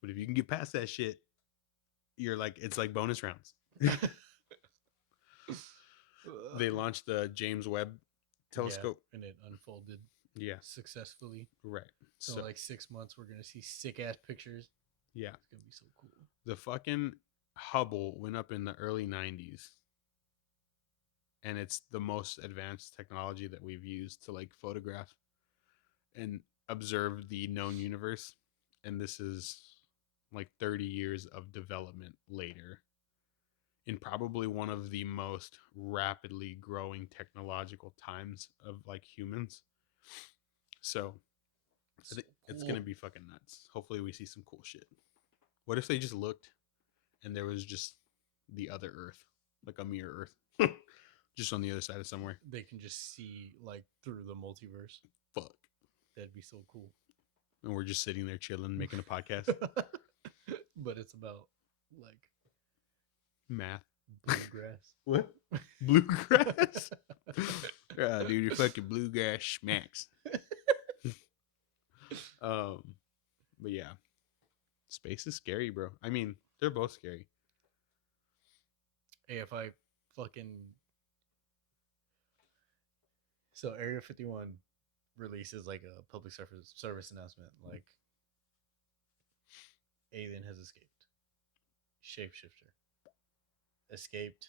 But if you can get past that shit, you're like, it's like bonus rounds. They launched the James Webb telescope. Yeah, and it unfolded Yeah, successfully. right. So, like 6 months, we're gonna see sick ass pictures. Yeah, It's gonna be so cool. the fucking Hubble went up in the early 90s. And it's the most advanced technology that we've used to like photograph and observe the known universe. And this is like 30 years of development later in probably one of the most rapidly growing technological times of like humans. So I think it's going to be fucking nuts. Hopefully we see some cool shit. What if they just looked and there was just the other Earth, like a mirror Earth, just on the other side of somewhere? They can just see like through the multiverse. Fuck. That'd be so cool. And we're just sitting there chilling, making a podcast. But it's about like Math. bluegrass. What? Bluegrass? Yeah, dude, you're fucking bluegrass smacks. But yeah, space is scary, bro. I mean, they're both scary. Hey, if I fucking so Area 51 releases like a public service announcement, like alien has escaped. Shapeshifter escaped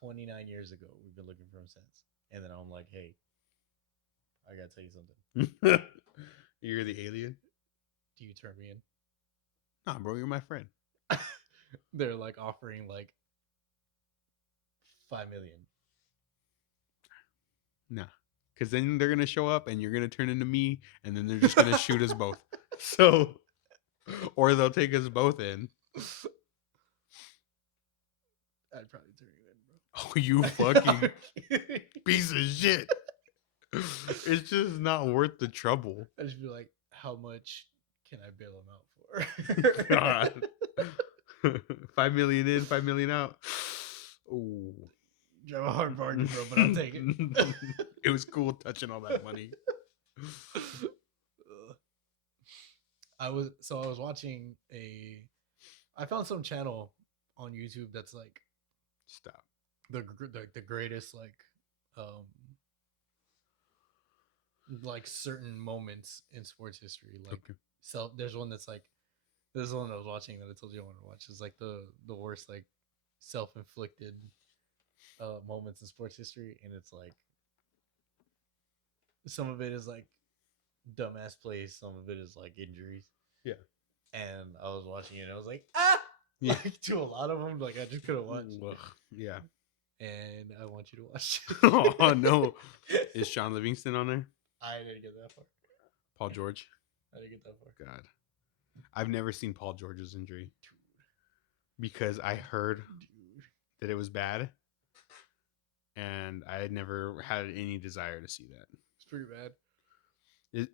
29 years ago. We've been looking for him since. And then I'm like, hey, I gotta tell you something. You're the alien? Do you turn me in? Nah, bro, you're my friend. They're like offering like 5 million. Nah. Because then they're going to show up and you're going to turn into me and then they're just going to shoot us both. So, or they'll take us both in. I'd probably turn you in, bro. Oh, you fucking piece of shit. It's just not worth the trouble. I just be like, how much can I bail him out for? God. 5 million in, 5 million out. Oh, Drive a hard bargain, bro, but I'll take it. It was cool touching all that money. I was watching I found some channel on YouTube that's like Stop. the greatest like certain moments in sports history. Like Okay. there's one that's like this is one I was watching that I told you I want to watch. It's like the worst like self-inflicted moments in sports history, and it's like some of it is like dumbass plays. Some of it is like injuries. Yeah. And I was watching it. And I was like, ah, Yeah. like to a lot of them. Like I just couldn't watch. Ugh, yeah. And I want you to watch. Oh no, is Sean Livingston on there? I didn't get that far. Paul George. I didn't get that far. God, I've never seen Paul George's injury because I heard that it was bad, and I had never had any desire to see that. It's pretty bad.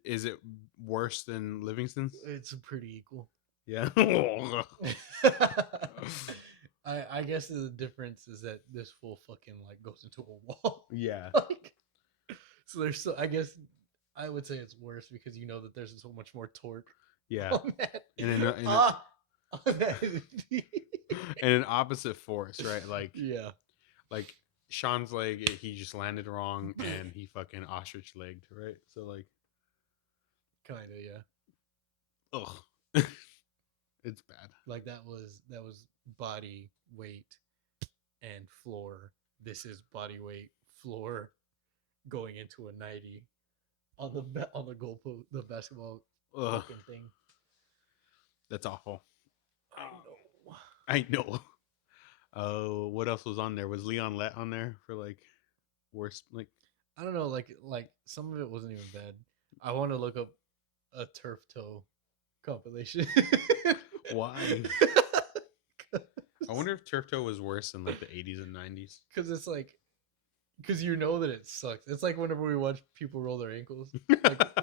Is it worse than Livingston's? It's pretty equal. Yeah. I guess the difference is that this fool fucking like goes into a wall. Yeah. Like, so there's so I guess I would say it's worse because you know that there's so much more torque. Yeah. On that. And On that. and an opposite force, right? Like Yeah. like Sean's leg, he just landed wrong and he fucking ostrich legged, right? So like, Kinda, yeah. ugh, it's bad. Like that was body weight and floor. This is body weight, floor, going into a 90 on the goalpost, the basketball Ugh, fucking thing. that's awful. I know. I know. Oh, what else was on there? Was Leon Lett on there for like worst? Like, I don't know. Like some of it wasn't even bad. I want to look up a turf toe compilation. why? I wonder if turf toe was worse in like the 80s and 90s. Because it's like, because you know that it sucks. It's like whenever we watch people roll their ankles,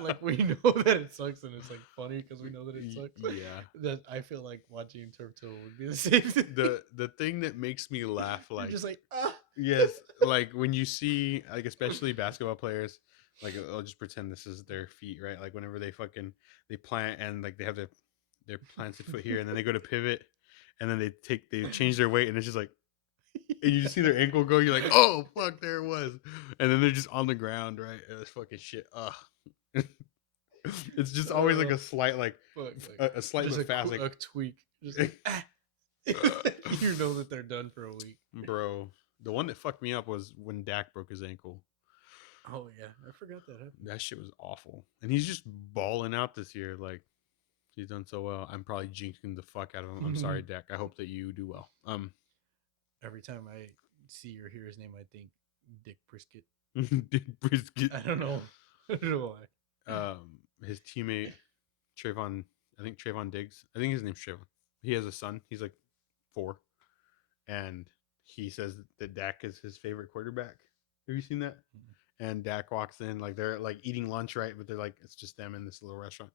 like we know that it sucks, and it's like funny because we know that it sucks. Yeah. That I feel like watching turf toe would be the same thing. The thing that makes me laugh, You're like, just like, ah. yes, like when you see, like, especially basketball players, like, I'll just pretend this is their feet, right? Like whenever they plant and like they have their planted foot here, and then they go to pivot, and then they change their weight, and it's just like, and you just see their ankle go, you're like, oh fuck, there it was, and then they're just on the ground, right? It's fucking shit. Ugh. It's just always like a slight, like a slight just but fast, like, a tweak. Just like, ah. You know that they're done for a week. bro. The one that fucked me up was when Dak broke his ankle. Oh yeah, I forgot that happened. That shit was awful, and he's just balling out this year. Like, he's done so well. I'm probably jinxing the fuck out of him. I'm sorry, Dak. I hope that you do well. Every time I see or hear his name, I think Dick Brisket. Dick Brisket. I don't know. I don't know why. His teammate Trayvon, I think Trayvon Diggs. I think his name's Trayvon. He has a son. He's like 4, and he says that Dak is his favorite quarterback. Have you seen that? Mm-hmm. And Dak walks in, like they're like eating lunch, right? But they're like, it's just them in this little restaurant.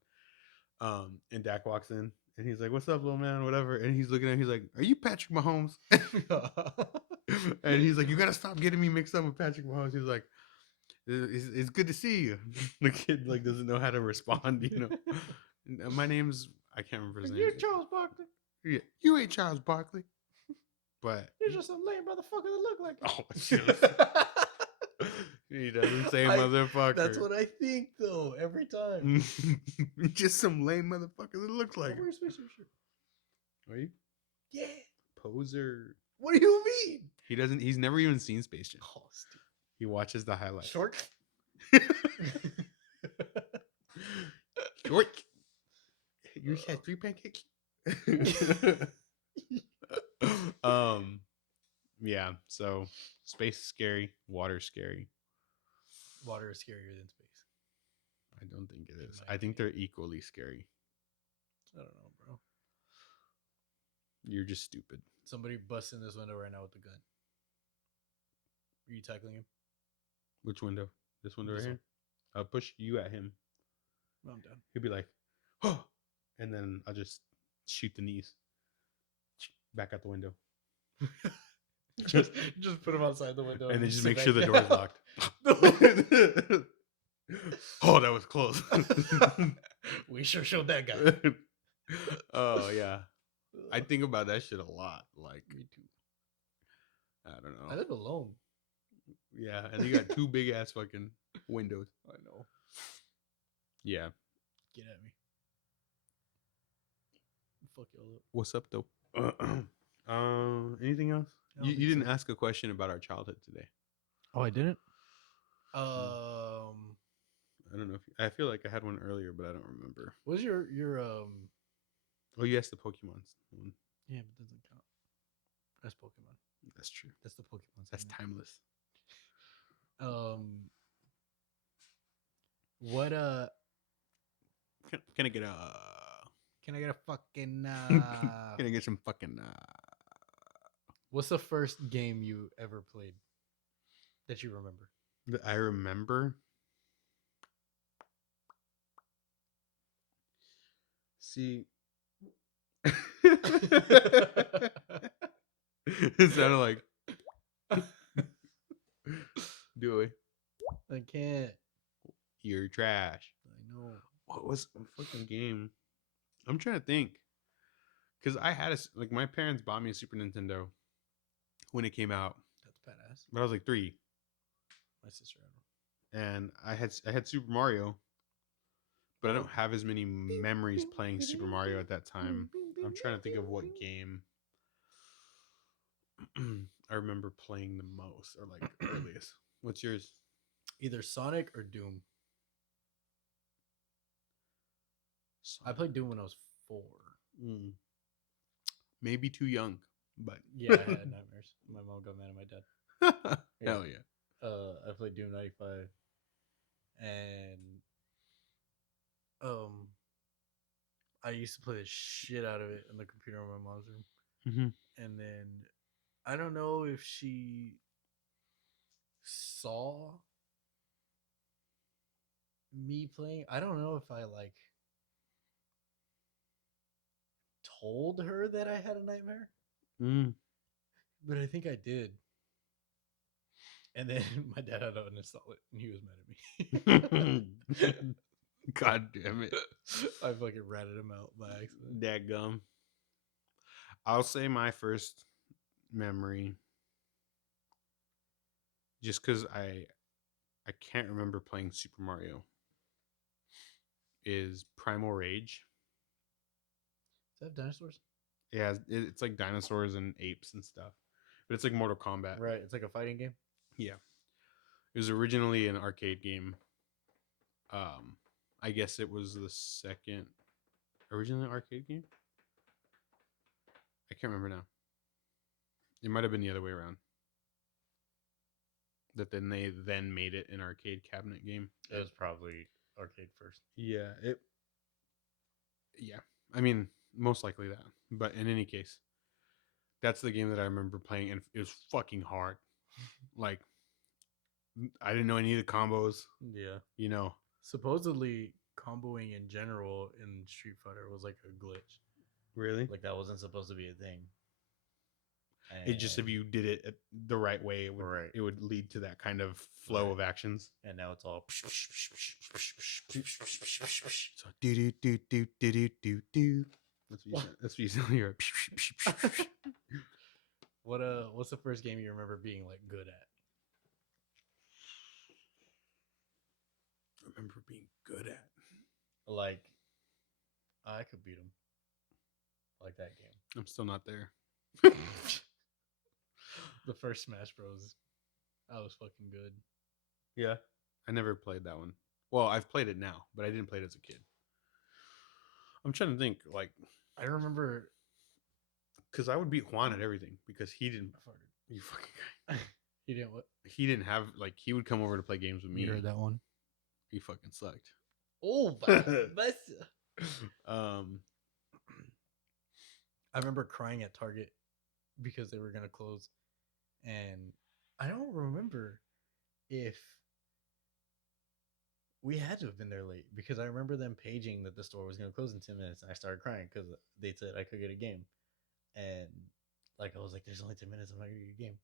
And Dak walks in, and he's like, "What's up, little man?" Whatever. And he's looking at him, he's like, "Are you Patrick Mahomes?" And he's like, "You gotta stop getting me mixed up with Patrick Mahomes." He's like, it's good to see you. The kid like doesn't know how to respond, you know. My name's, I can't remember his name. You're Charles Barkley. Yeah, you ain't Charles Barkley. But you're just some lame motherfucker that look like oh shit. He doesn't say motherfucker. That's what I think though, every time. Just some lame motherfucker that looks like Where's Space Shirt? Are you? Yeah. Poser. What do you mean? He's never even seen Space Jam. Oh, stupid. He watches the highlights. Short. Short. You just had 3 pancakes. Yeah, so space is scary, water is scary. Water is scarier than space. I don't think it is. I think they're equally scary. I don't know, bro. You're just stupid. Somebody busts in this window right now with a gun. Are you tackling him? Which window? This window This right here? I'll push you at him. No, I'm done. He'll be like, oh, and then I'll just shoot the knees back out the window. just put him outside the window and then just sit make back sure the down. door's locked. Oh, that was close. We sure showed that guy. Oh yeah, I think about that shit a lot. Like, Me too. I don't know. I live alone. Yeah, and you got 2 big ass fucking windows. I know. Yeah. Get at me. Fuck y'all up. What's up though? Anything else? You didn't ask a question about our childhood today. Oh, I didn't. I don't know if I feel like I had one earlier, but I don't remember. What was your Oh yes, the Pokemon's one. Yeah, but doesn't count. That's Pokemon. That's true. That's the Pokemon. That's segment. timeless. What Can I get a? can I get a fucking Can I get some fucking? What's the first game you ever played that you remember? That I remember. See. It sounded like. Do it. I can't. You're trash. I know. What was a fucking game? I'm trying to think. Because I had like my parents bought me a Super Nintendo when it came out, That's badass. but I was like 3, My sister had one. and I had Super Mario, but I don't have as many memories playing Super Mario at that time. I'm trying to think of what game I remember playing the most or like earliest. What's yours? Either Sonic or Doom. I played Doom when I was 4. Mm. Maybe too young, but Yeah, I had nightmares. My mom got mad at my dad. Hell yeah. I played Doom 95, and I used to play the shit out of it in the computer in my mom's room. Mm-hmm. And then I don't know if she saw me playing. I don't know if I like told her that I had a nightmare, Mm. but I think I did. And then my dad had to uninstall it, and he was mad at me. God damn it. I fucking ratted him out by accident. Dadgum. I'll say my first memory, just because I can't remember playing Super Mario, is Primal Rage. Does that have dinosaurs? Yeah, it's like dinosaurs and apes and stuff, but it's like Mortal Kombat. Right, it's like a fighting game. Yeah, it was originally an arcade game. I guess it was the second originally arcade game. I can't remember now. It might have been the other way around. That then they made it an arcade cabinet game. It was probably arcade first. Yeah, yeah. I mean, most likely that. But in any case, that's the game that I remember playing, and it was fucking hard. Like, I didn't know any of the combos. Yeah. You know, Supposedly, comboing in general in Street Fighter was like a glitch. really. Like that wasn't supposed to be a thing. It just if you did it the right way, Right. it would lead to that kind of flow Right. of actions. And now it's all. So do. That's what you hear. What's the first game you remember being like good at? Remember being good at. Like, I could beat him. Like that game. I'm still not there. The first Smash Bros. I was fucking good. Yeah, I never played that one. Well, I've played it now, but I didn't play it as a kid. I'm trying to think, like, I remember because I would beat Juan at everything because he didn't. I farted. You fucking guy. He didn't what? He didn't have like he would come over to play games with me. You heard that one? He fucking sucked. Oh, that's. I remember crying at Target because they were gonna close, and I don't remember if we had to have been there late because I remember them paging that the store was gonna close in 10 minutes, and I started crying because they said I could get a game, and like I was like, "There's only 10 minutes. I'm not gonna get a game."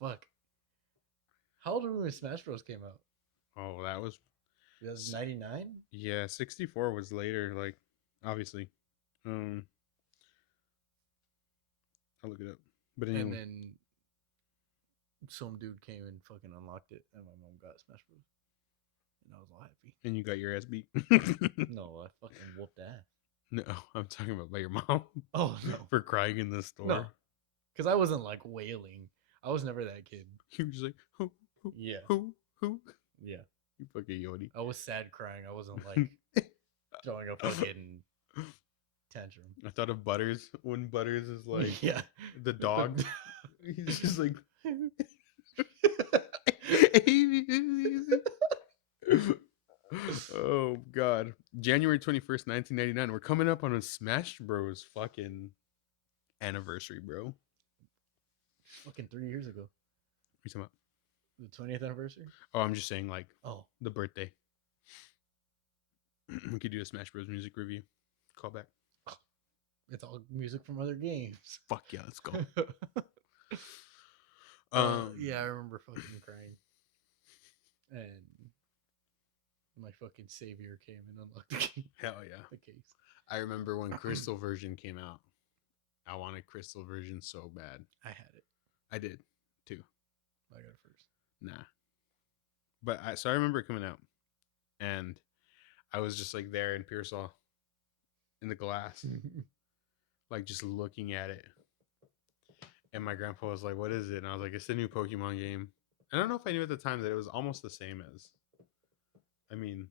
Fuck. How old were we when Smash Bros came out? Oh, that was 99. yeah. 64 was later. Like obviously, I'll look it up. But anyway, And then some dude came and fucking unlocked it, and my mom got Smash Bros. And I was all happy. and you got your ass beat. No, I fucking whooped ass. No, I'm talking about by your mom Oh no, for crying in the store. no, because I wasn't like wailing. I was never that kid. You were just like, who, Yeah, who. Yeah. You fucking Yodi. I was sad crying. I wasn't like throwing a fucking tantrum. I thought of Butters when Butters is like yeah. the dog. He's just like. Oh God. January 21st, 1999. We're coming up on a Smash Bros. Fucking anniversary, bro. Fucking 3 years ago. What are you talking about? The 20th anniversary? Oh, I'm just saying like Oh. the birthday. We could do a Smash Bros. Music review. Call back. It's all music from other games. Fuck yeah, let's go. Yeah, I remember fucking crying. And my fucking savior came and unlocked the key. Hell yeah. The case. I remember when Crystal version came out. I wanted Crystal version so bad. I had it. I did too. I got it first. Nah. But I remember it coming out. And I was just like there in Pearsall in the glass. Like just looking at it. And my grandpa was like, "What is it?" And I was like, "It's the new Pokemon game." I don't know if I knew at the time that it was almost the same as. I mean,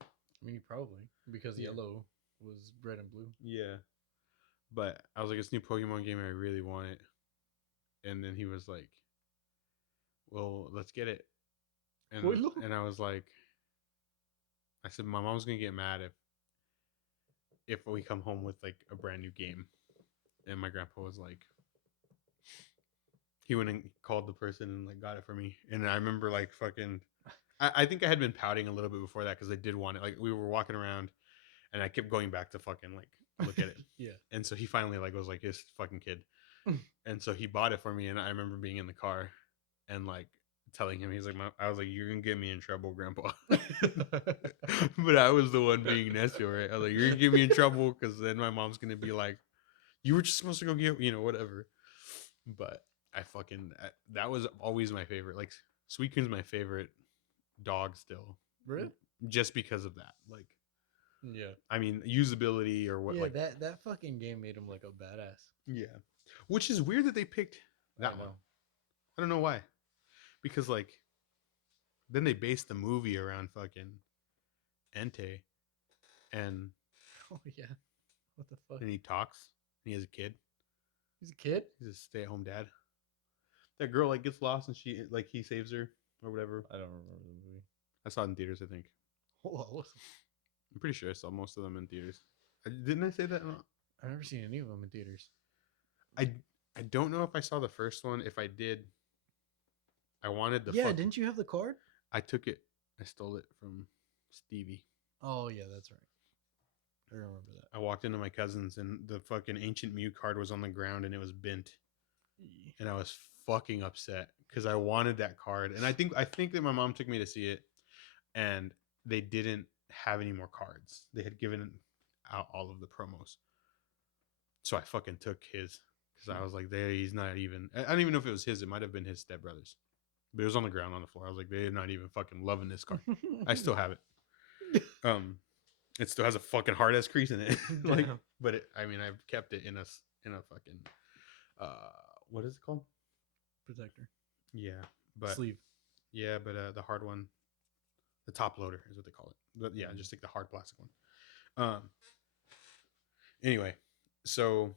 probably because Yeah. yellow was red and blue. yeah. But I was like, "It's a new Pokemon game. I really want it." And then he was like, "Well, let's get it." And I was like, I said, "My mom's gonna get mad if we come home with like a brand new game." And my grandpa was like, he went and called the person and like got it for me. And I remember like fucking, I think I had been pouting a little bit before that because I did want it. Like we were walking around, and I kept going back to fucking like look at it. Yeah. And so he finally like was like, "This fucking kid," and so he bought it for me. And I remember being in the car and like telling him, he's like, I was like, "You're gonna get me in trouble, Grandpa." But I was the one being nasty, right? I was like, "You're gonna get me in trouble because then my mom's gonna be like, you were just supposed to go get, whatever." But that was always my favorite. Like Sweetcoon's my favorite dog still, Really? just because of that. Like, Yeah. I mean, usability or what? Yeah, Like, that fucking game made him like a badass. yeah, which is weird that they picked that I one. know. I don't know why, because like, then they based the movie around fucking Entei, and Oh yeah. What the fuck? he talks. And he has a kid. He's a kid? He's a stay-at-home dad. That girl like gets lost and he saves her or whatever. I don't remember the movie. I saw it in theaters, I think. Whoa. I'm pretty sure I saw most of them in theaters. Didn't I say that? I've never seen any of them in theaters. I don't know if I saw the first one. If I did, I wanted the. Yeah, didn't you have the card? I took it. I stole it from Stevie. Oh yeah, that's right. I remember that. I walked into my cousin's and the fucking Ancient Mew card was on the ground and it was bent, and I was fucking upset because I wanted that card. And I think that my mom took me to see it, and they didn't have any more cards. They had given out all of the promos, so I fucking took his because I was like, he's not even. I don't even know if it was his. It might have been his stepbrother's, but it was on the ground on the floor. I was like, they're not even fucking loving this card. I still have it. It still has a fucking hard ass crease in it. Like, but I've kept it in a fucking what is it called? Protector. Yeah, but Sleeve. yeah, but the hard one, the top loader is what they call it. But yeah, just like the hard plastic one. Anyway, so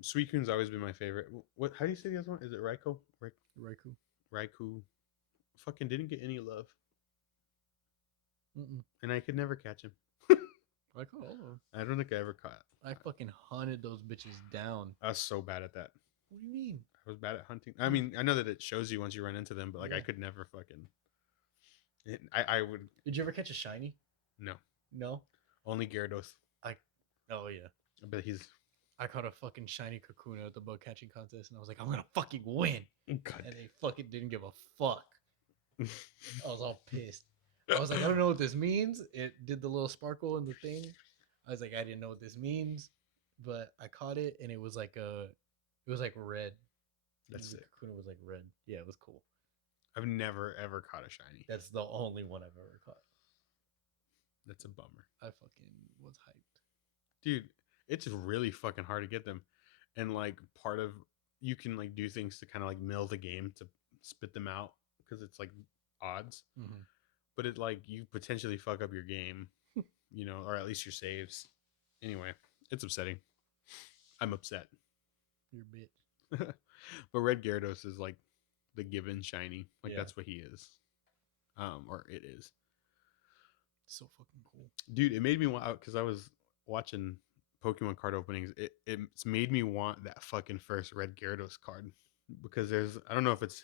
Suicune's always been my favorite. What? How do you say the other one? Is it Raikou? Raikou. Fucking didn't get any love, and I could never catch him. I caught all of them. I don't think I ever caught. I fucking hunted those bitches down. I was so bad at that. What do you mean? I was bad at hunting. I mean, I know that it shows you once you run into them, but like I Yeah. could never fucking. I would Did you ever catch a shiny? no, No. only Gyarados. Oh yeah. But he's I caught a fucking shiny Kakuna at the bug catching contest, and I was like, I'm gonna fucking win. God. And they fucking didn't give a fuck. I was all pissed. I was like, I don't know what this means. It did the little sparkle in the thing. I was like, I didn't know what this means, but I caught it, and it was like red. That's The sick. Kakuna was like red. Yeah, it was cool. I've never ever caught a shiny. That's the only one I've ever caught. That's a bummer, I fucking was hyped. dude. It's really fucking hard to get them, and like part of you can like do things to kind of like mill the game to spit them out because it's like odds. Mm-hmm. but it like you potentially fuck up your game, you know, or at least your saves. Anyway, it's upsetting. I'm upset. You're a bitch. But Red Gyarados is like the given shiny. Like Yeah. that's what he is. Or it is. So fucking cool. Dude, it made me want, because I was watching Pokemon card openings. It's made me want that fucking first Red Gyarados card, because there's, I don't know if it's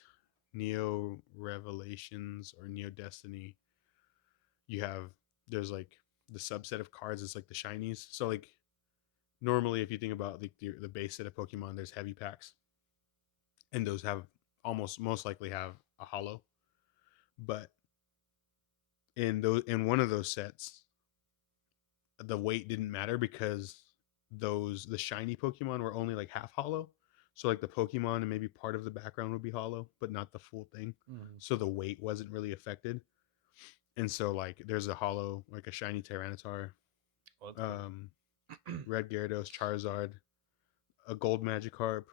Neo Revelations or Neo Destiny. There's like the subset of cards is like the shinies. So like normally if you think about the base set of Pokemon, there's heavy packs, and those have most likely have a holo. But in one of those sets, the weight didn't matter, because the shiny Pokemon were only like half holo. So like the Pokemon and maybe part of the background would be holo, but not the full thing. So the weight wasn't really affected. And so like there's a holo, like a shiny Tyranitar, Well, that's cool. Red Gyarados, Charizard, a gold Magikarp,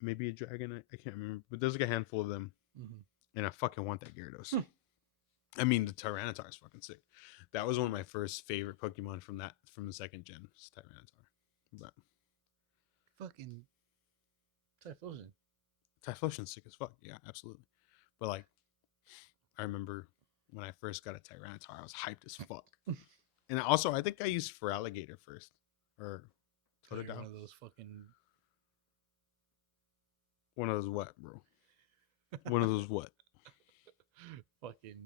maybe a Dragonite. I can't remember, but there's like a handful of them, and I fucking want that Gyarados. I mean, the Tyranitar is fucking sick. That was one of my first favorite Pokemon from the second gen, Tyranitar. But Fucking Typhlosion. Typhlosion's sick as fuck. Yeah, absolutely. But like, I remember when I first got a Tyranitar, I was hyped as fuck. And also, I think I used Feraligatr first, or Like Totodile. one of those fucking. One of those what, bro? One of those what? Fucking.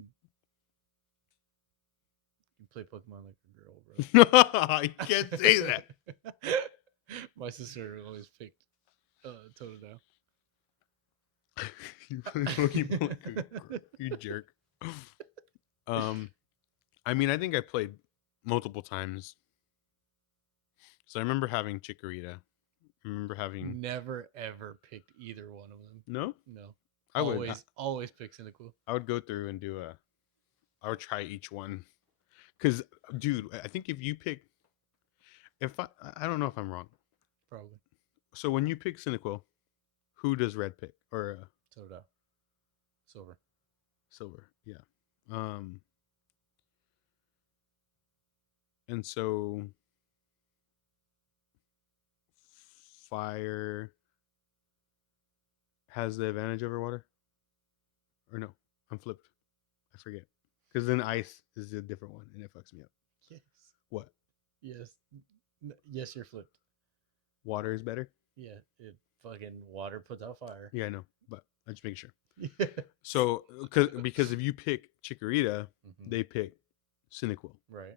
You play Pokemon like a girl, bro. You can't say that. My sister always picked Totodile. You play Pokemon like a girl. You jerk. I mean, I think I played multiple times. So I remember having Chikorita. I remember having Never ever picked either one of them. no. No. I would. Always pick Cyndaquil. I would go through and do I would try each one, because dude, I think if you pick, I don't know if I'm wrong. Probably. So when you pick Cyndaquil, who does red pick, or Totodile. Silver. silver? Yeah. And so fire has the advantage over water, or no? I'm flipped. I forget, because then ice is a different one, and it fucks me up. Yes. What? Yes. Yes, you're flipped. Water is better? Yeah. It fucking water puts out fire. Yeah, I know, but I just make sure. Yeah. So, because if you pick Chikorita, they pick Cyndaquil, Right.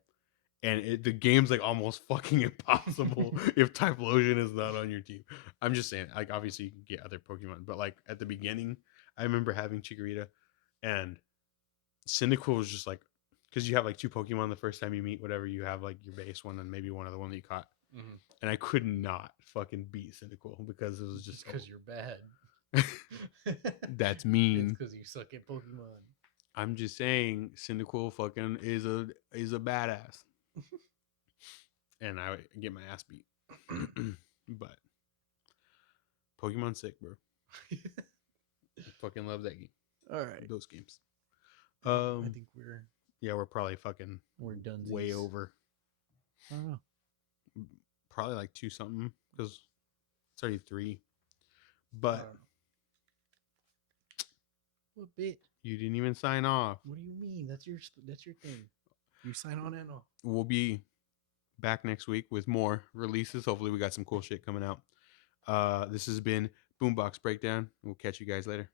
and the game's like almost fucking impossible if Typhlosion is not on your team. I'm just saying, like obviously you can get other Pokemon, but like at the beginning, I remember having Chikorita, and Cyndaquil was just like, because you have like two Pokemon the first time you meet, whatever, you have like your base one and maybe one other one that you caught, and I could not fucking beat Cyndaquil because it was just because you're bad. That's mean. It's because you suck at Pokemon. I'm just saying, Cyndaquil fucking is a badass, and I get my ass beat. But Pokemon sick, bro. I fucking love that game. All right. Those games. I think we're probably fucking we're done. way over. I don't know. Probably like 2 something, because it's already 3. But what bit? you didn't even sign off. What do you mean? That's your thing. You sign on and off. We'll be back next week with more releases. Hopefully we got some cool shit coming out. This has been BoomBox BreakDown. We'll catch you guys later.